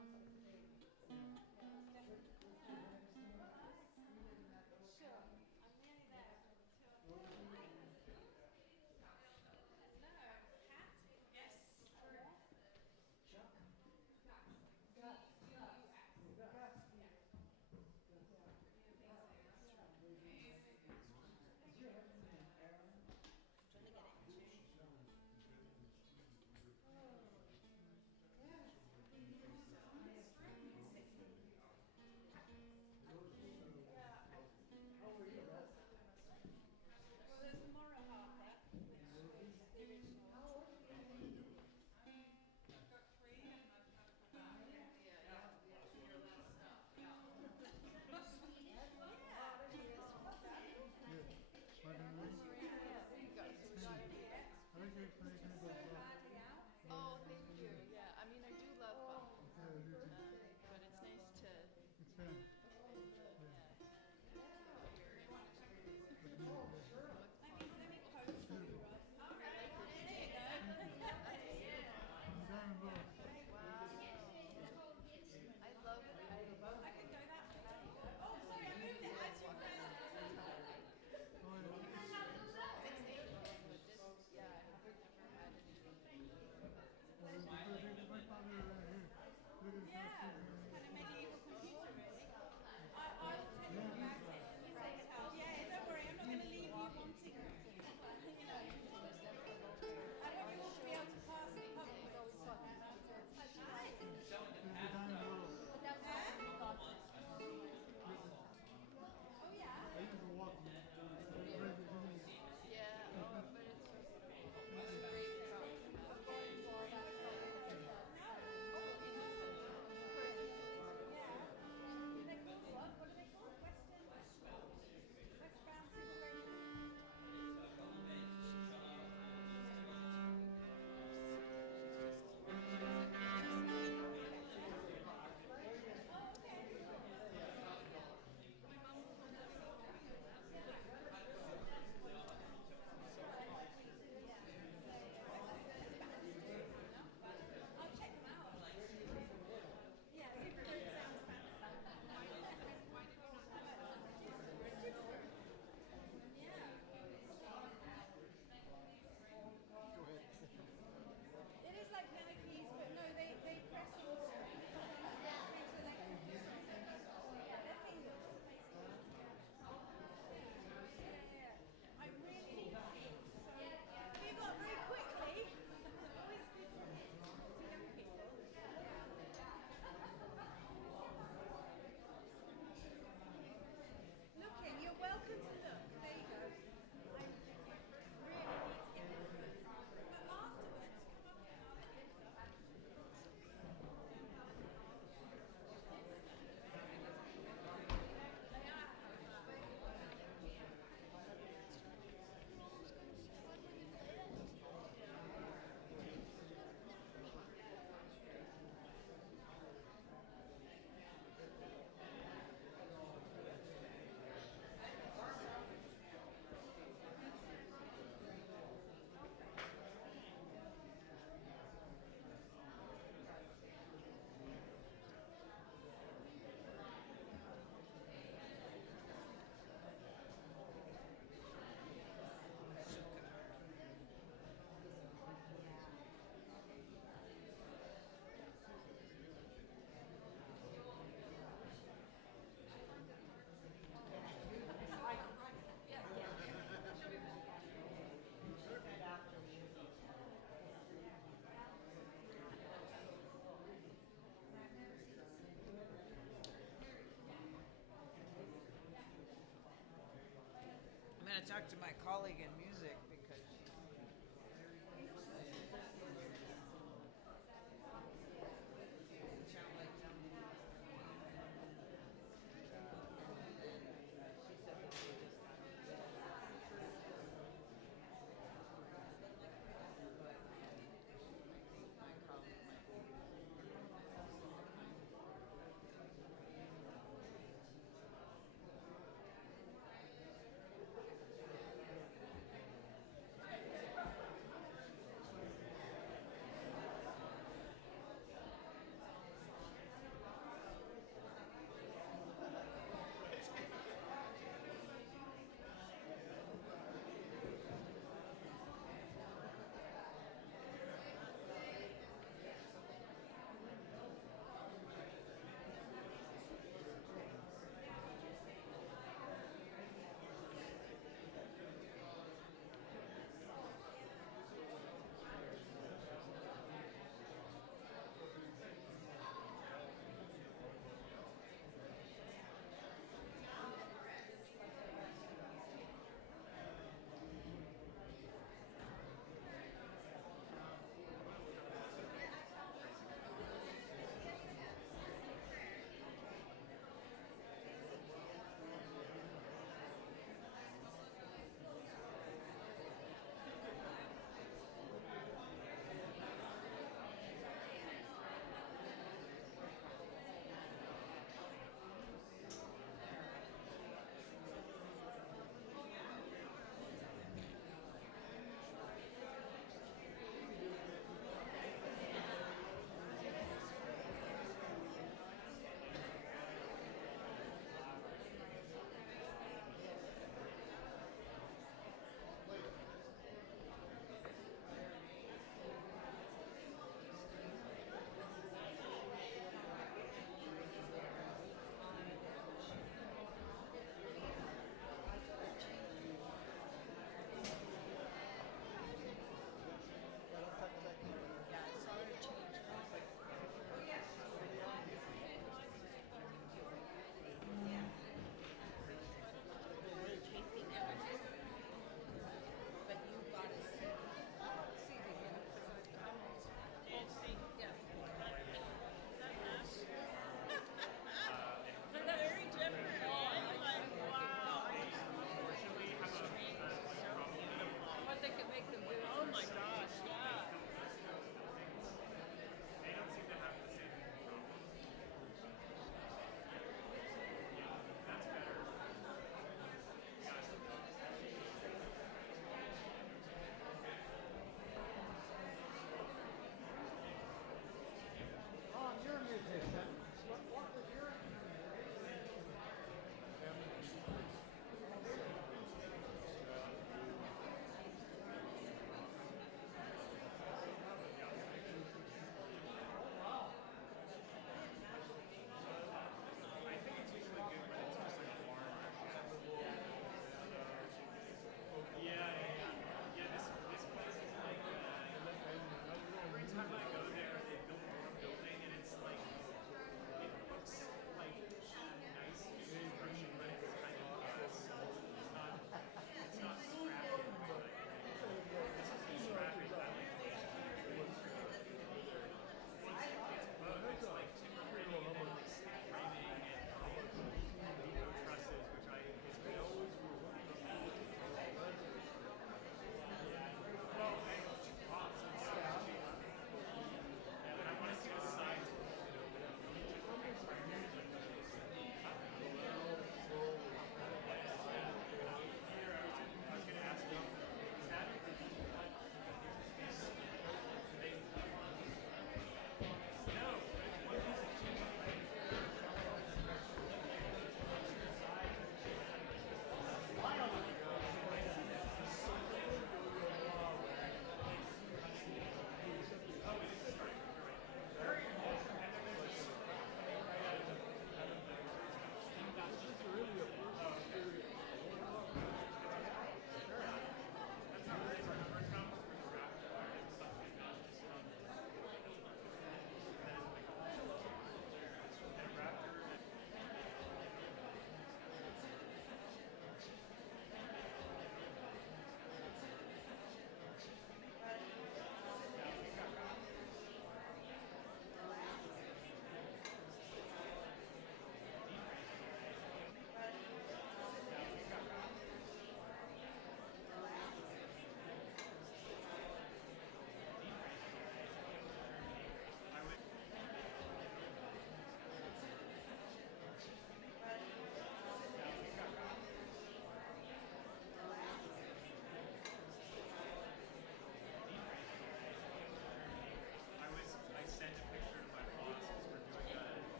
talk to my colleague in music because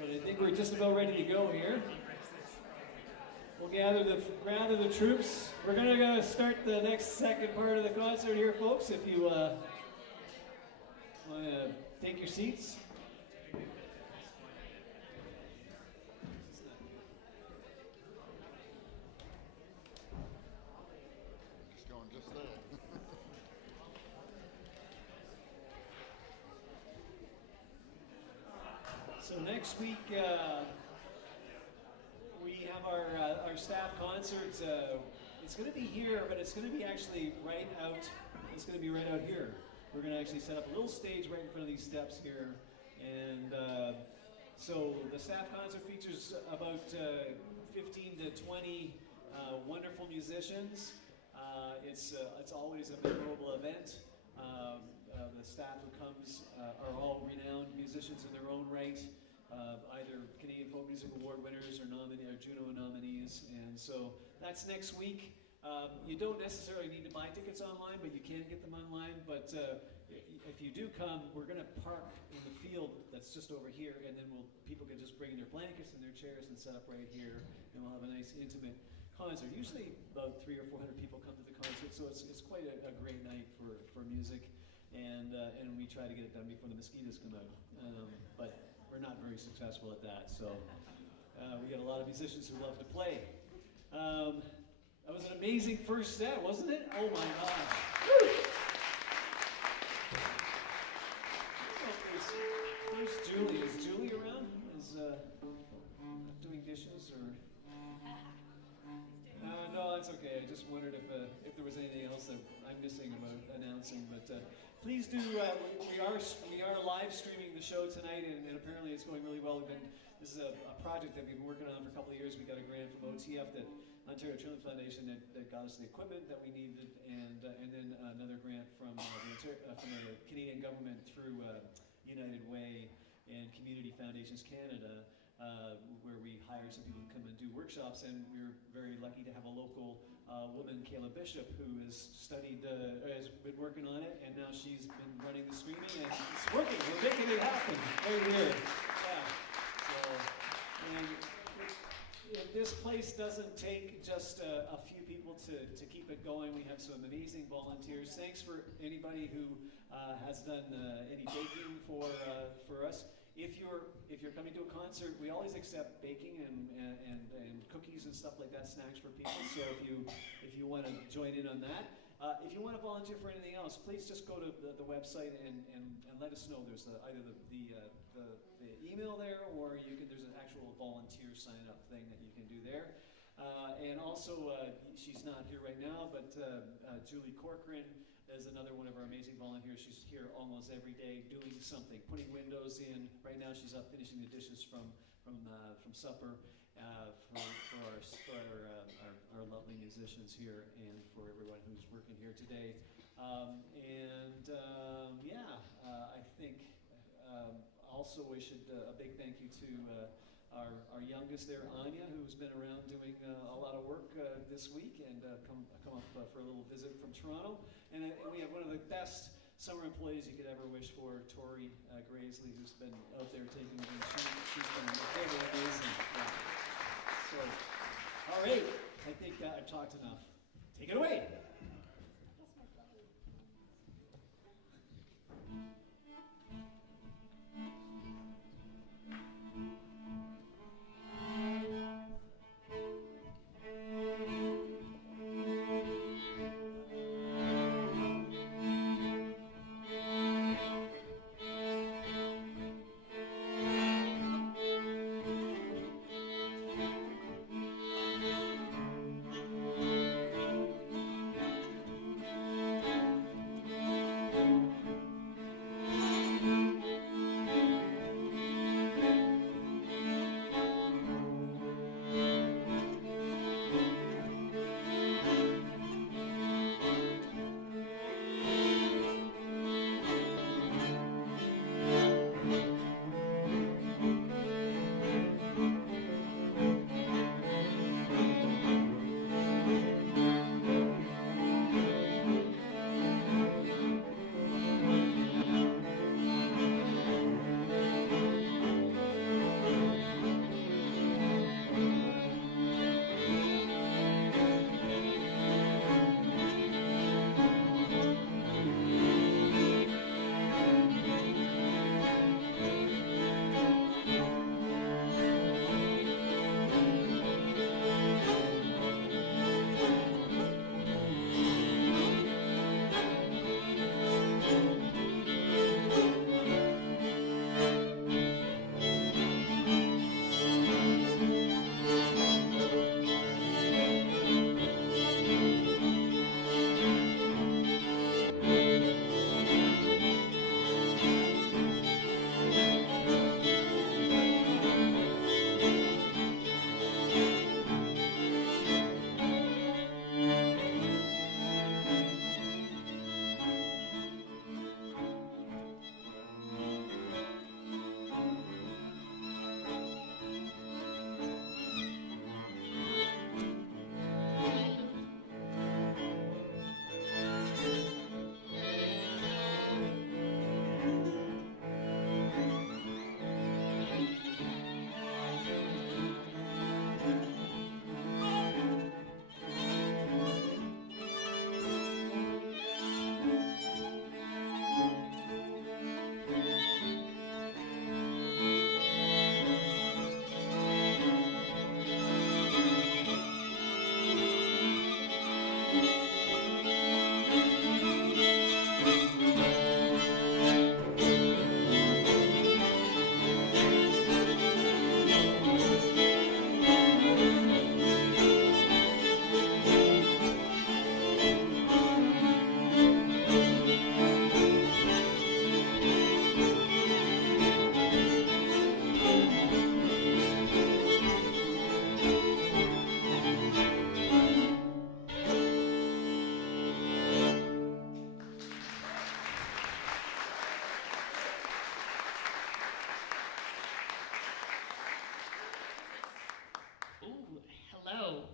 Right, I think we're just about ready to go here. We'll gather the troops. We're gonna start the next second part of the concert here, folks. If you want to take your seats. Just going just there. So next week we have our staff concert. It's going to be here, but it's going to be actually right out. It's going to be right out here. We're going to actually set up a little stage right in front of these steps here, and so the staff concert features about 15 to 20 wonderful musicians. It's always a memorable event. The staff who comes are all renowned musicians in their own right, either Canadian Folk Music Award winners or Juno nominees, and so that's next week. You don't necessarily need to buy tickets online, but you can get them online. But if you do come, we're going to park in the field that's just over here, and then people can just bring their blankets and their chairs and set up right here, and we'll have a nice intimate concert. Usually about 300 or 400 people come to the concert, so it's quite a great night for music. And we try to get it done before the mosquitoes come out, but we're not very successful at that. So we got a lot of musicians who love to play. That was an amazing first set, wasn't it? Oh my gosh! Woo! Where's Julie? Is Julie around? Is doing dishes or? No, that's okay. I just wondered if there was anything else that I'm missing about announcing, but. Please do. We are live streaming the show tonight, and apparently it's going really well. This is a project that we've been working on for a couple of years. We got a grant from OTF, that Ontario Trillium Foundation, that got us the equipment that we needed, and then another grant from the Canadian government through United Way and Community Foundations Canada, where we hired some people to come and do workshops, and we're very lucky to have a local woman, Kayla Bishop, who has been working on it, and now she's been running the streaming, and it's working. We're making it happen right here. Yeah. So, and this place doesn't take just a few people to keep it going. We have some amazing volunteers. Thanks for anybody who has done any baking for us. If you're coming to a concert, we always accept baking and cookies and stuff like that, snacks for people. So if you want to join in on that, if you want to volunteer for anything else, please just go to the website and let us know. There's either the email there, or there's an actual volunteer sign up thing that you can do there. And also, she's not here right now, but Julie Corcoran is another one of our amazing volunteers. She's here almost every day doing something, putting windows in. Right now she's up finishing the dishes from supper for our lovely musicians here, and for everyone who's working here today. I think also we should a big thank you to our youngest there, Anya, who's been around doing a lot of work this week, and come up for a little visit from Toronto. And we have one of the best summer employees you could ever wish for, Tori Graisley, who's been out there taking the she's been very amazing. Yeah. So, all right, I think I've talked enough. Take it away.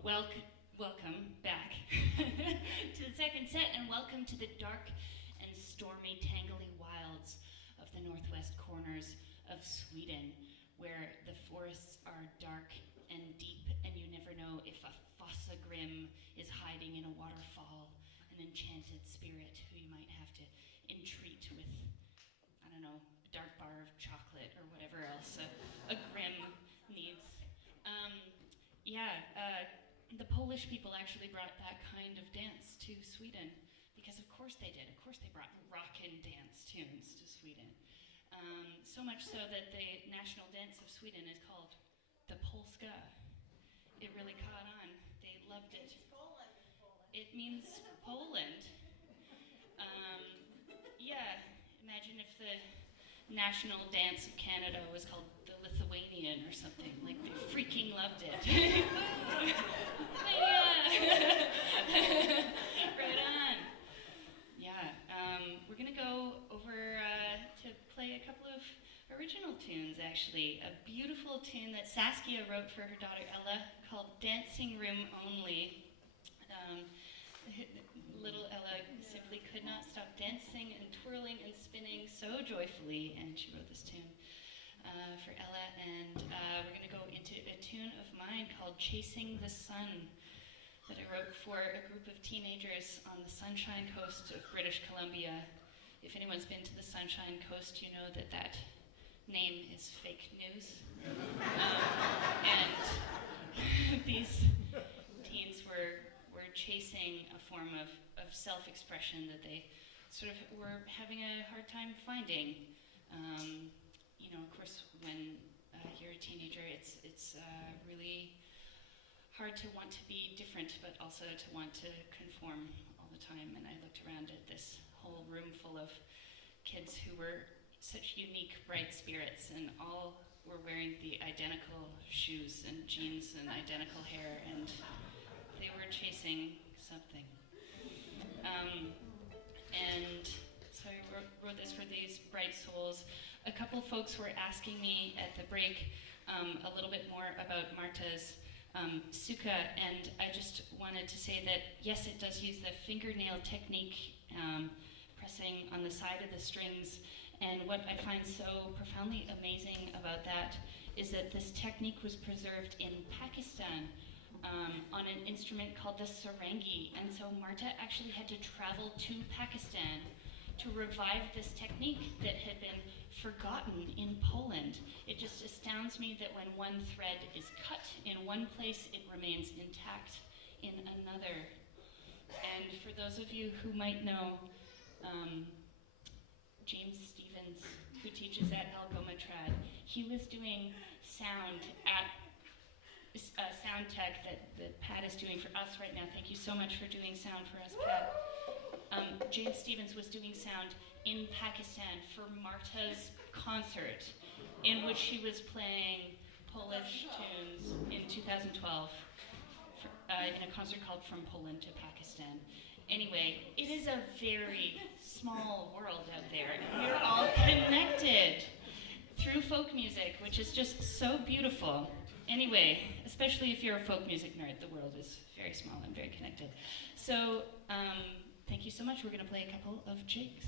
Welcome back to the second set, and welcome to the dark and stormy, tangly wilds of the northwest corners of Sweden, where the forests are dark and deep, and you never know if a fossa grim is hiding in a waterfall, an enchanted spirit who you might have to entreat with, I don't know, a dark bar of chocolate or whatever else a grim needs. The Polish people actually brought that kind of dance to Sweden, because of course they did. Of course they brought rockin' dance tunes to Sweden. So much so that the national dance of Sweden is called the Polska. It really caught on. They loved it. It means Poland. Imagine if the national dance of Canada was called the Lithuanian or something. Like, they freaking loved it. Right on. We're gonna go over to play a couple of original tunes, actually. A beautiful tune that Saskia wrote for her daughter Ella called Dancing Room Only. Little Ella simply could not stop dancing and twirling and spinning so joyfully, and she wrote this tune for Ella. And we're going to go into a tune of mine called Chasing the Sun that I wrote for a group of teenagers on the Sunshine Coast of British Columbia. If anyone's been to the Sunshine Coast, you know that that name is fake news. And these teens were chasing a form of self-expression that they sort of were having a hard time finding. Of course, when you're a teenager, it's really hard to want to be different, but also to want to conform all the time. And I looked around at this whole room full of kids who were such unique, bright spirits, and all were wearing the identical shoes and jeans and identical hair, and they were chasing something. And so I wrote this for these bright souls. A couple folks were asking me at the break a little bit more about Marta's suka, and I just wanted to say that yes, it does use the fingernail technique, pressing on the side of the strings, and what I find so profoundly amazing about that is that this technique was preserved in Pakistan on an instrument called the sarangi, and so Marta actually had to travel to Pakistan to revive this technique that had been forgotten in Poland. It just astounds me that when one thread is cut in one place, it remains intact in another. And for those of you who might know James Stevens, who teaches at Algomatrad, he was doing sound at sound tech that Pat is doing for us right now. Thank you so much for doing sound for us, Pat. James Stevens was doing sound in Pakistan for Marta's concert, in which she was playing Polish tunes in 2012 in a concert called From Poland to Pakistan. Anyway, it is a very small world out there, and we're all connected through folk music, which is just so beautiful. Anyway, especially if you're a folk music nerd, the world is very small and very connected. So, thank you so much. We're going to play a couple of jigs.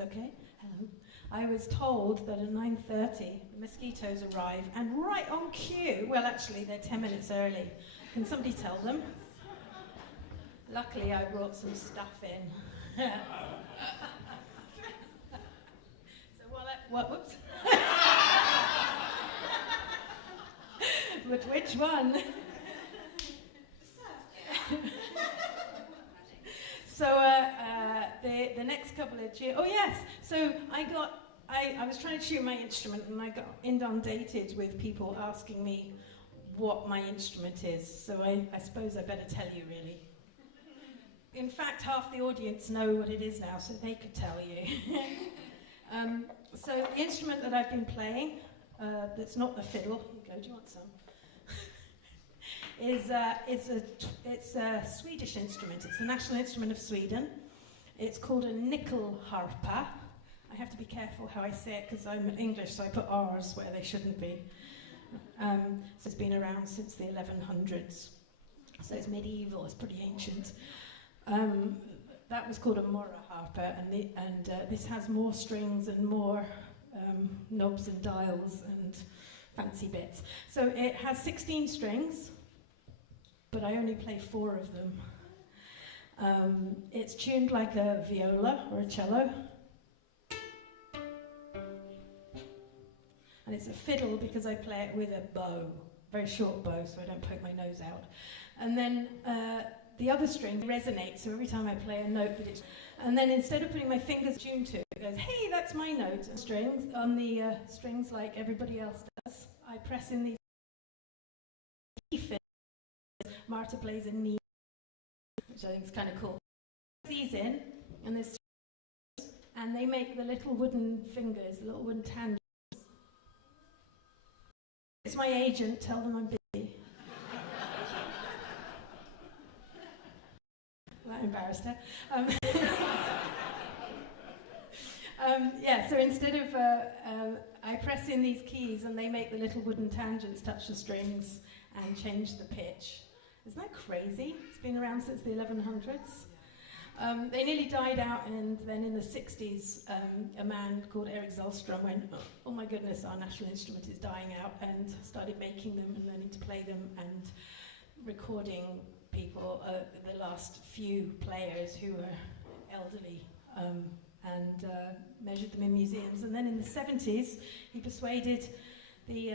Okay. Hello. I was told that at 9:30 the mosquitoes arrive, and right on cue. Well, actually, they're 10 minutes early. Can somebody tell them? Luckily, I brought some stuff in. So whoops. But which one? So the next couple of tunes. Oh yes. So I was trying to tune my instrument, and I got inundated with people asking me what my instrument is. So I suppose I better tell you, really. In fact, half the audience know what it is now, so they could tell you. So the instrument that I've been playing, that's not the fiddle. Here you go. Do you want some? It's a Swedish instrument. It's the national instrument of Sweden. It's called a nyckelharpa. I have to be careful how I say it because I'm English, so I put R's where they shouldn't be. So it's been around since the 1100s. So it's medieval. It's pretty ancient. That was called a morra-harpa, and this has more strings and more knobs and dials and fancy bits. So it has 16 strings, but I only play 4 of them. It's tuned like a viola or a cello. And it's a fiddle because I play it with a bow, very short bow, so I don't poke my nose out. And then the other string resonates, so every time I play a note that it's... And then instead of putting my fingers tuned to it, it goes, hey, that's my note. And strings, on the strings like everybody else does, I press in these fiddles. Marta plays a knee, which I think is kind of cool. These in, and there's and they make the little wooden fingers, the little wooden tangents. It's my agent, tell them I'm busy. That embarrassed her. Yeah, so instead of, I press in these keys and they make the little wooden tangents touch the strings and change the pitch. Isn't that crazy? It's been around since the 1100s. They nearly died out, and then in the 60s, a man called Erik Zellstrom went, oh my goodness, our national instrument is dying out, and started making them and learning to play them and recording people, the last few players who were elderly, and measured them in museums. And then in the 70s, he persuaded the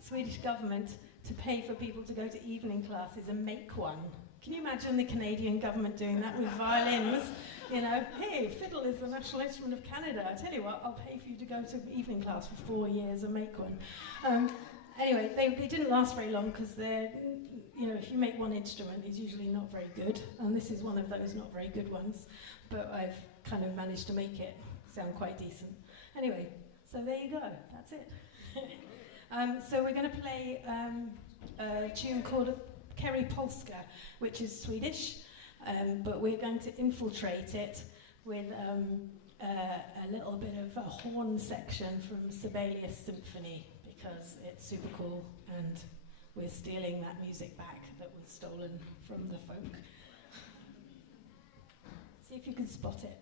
Swedish government to pay for people to go to evening classes and make one. Can you imagine the Canadian government doing that with violins? You know, hey, fiddle is the national instrument of Canada. I tell you what, I'll pay for you to go to evening class for 4 years and make one. Anyway, they didn't last very long because they're, you know, if you make one instrument, it's usually not very good. And this is one of those not very good ones. But I've kind of managed to make it sound quite decent. Anyway, so there you go. That's it. So we're going to play a tune called Keri Polska, which is Swedish, but we're going to infiltrate it with a little bit of a horn section from Sibelius Symphony, because it's super cool and we're stealing that music back that was stolen from the folk. See if you can spot it.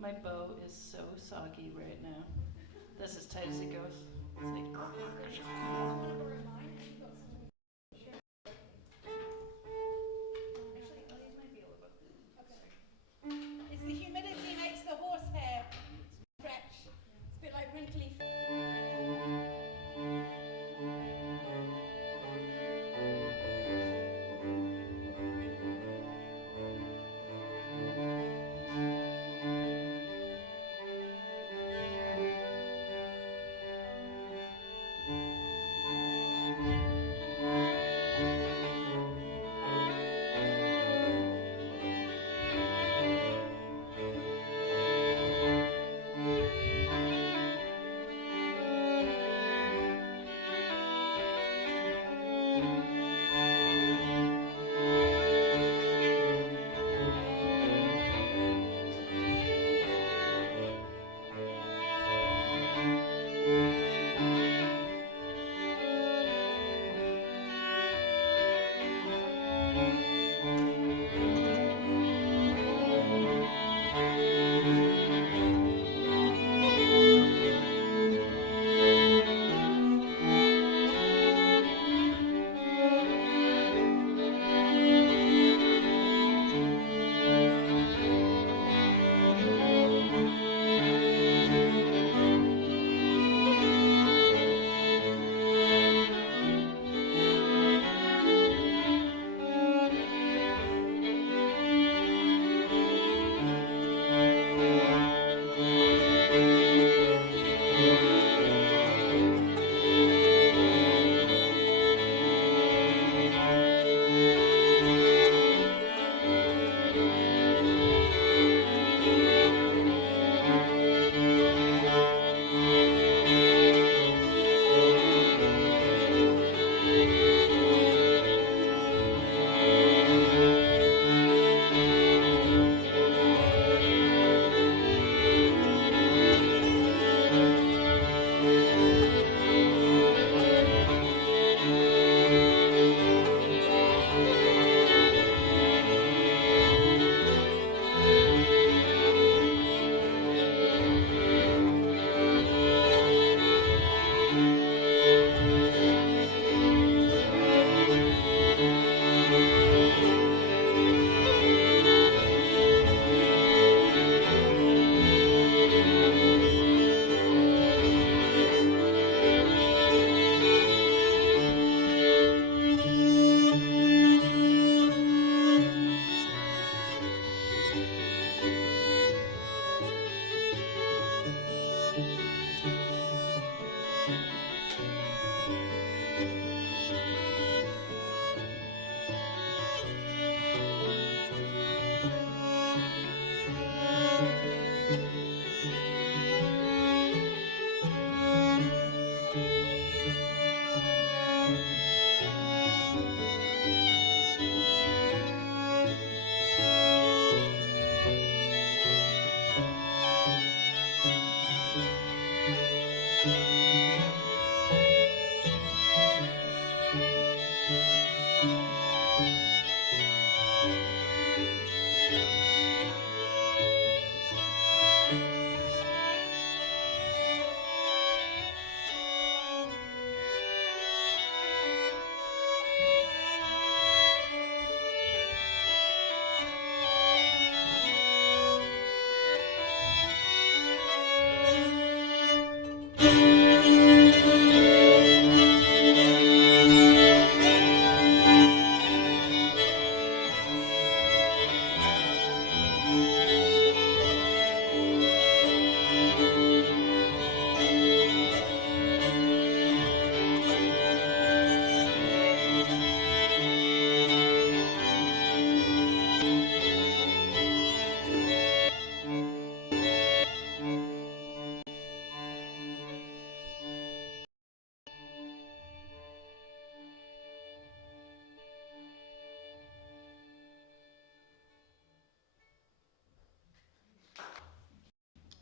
My bow is so soggy right now. That's as tight as it goes. It's like, It's the humidity makes the horsehair stretch. It's a bit like wrinkly.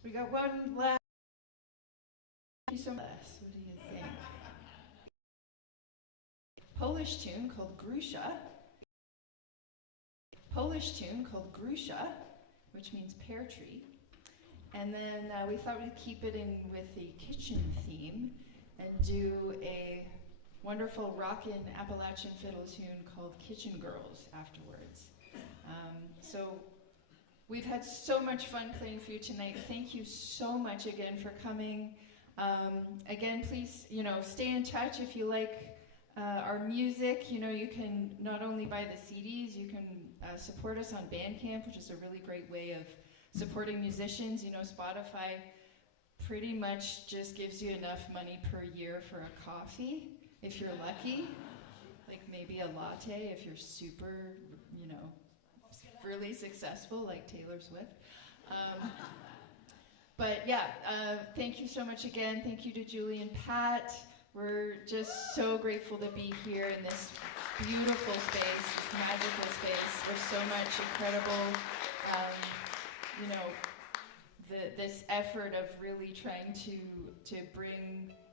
We got one last. Thank you so much. What do you think? Polish tune called Grusha. Polish tune called Grusha, which means pear tree. And then we thought we'd keep it in with the kitchen theme and do a wonderful rockin' Appalachian fiddle tune called Kitchen Girls afterwards. So we've had so much fun playing for you tonight. Thank you so much again for coming. Again, please, stay in touch if you like our music. You can not only buy the CDs, you can support us on Bandcamp, which is a really great way of supporting musicians. Spotify pretty much just gives you enough money per year for a coffee, if you're lucky. Like maybe a latte if you're super, really successful, like Taylor Swift. But yeah, thank you so much again. Thank you to Julie and Pat. We're just so grateful to be here in this beautiful space, this magical space. There's so much incredible, this effort of really trying to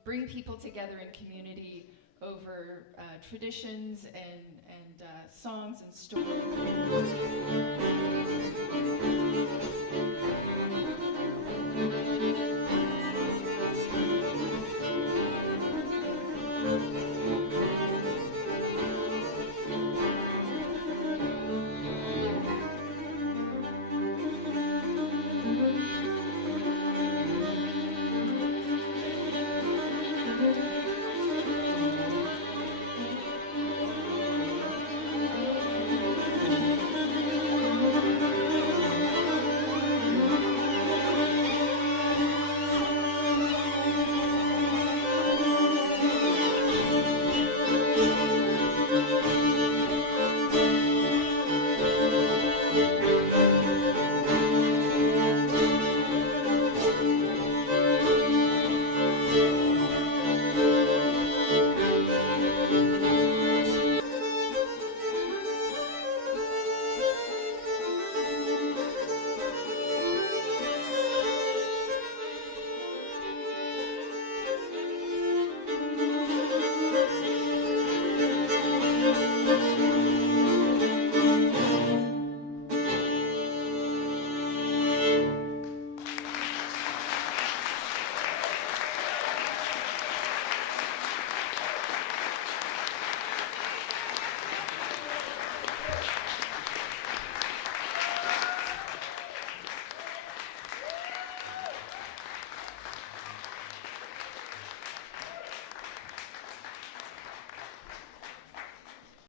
bring people together in community over traditions and songs and stories.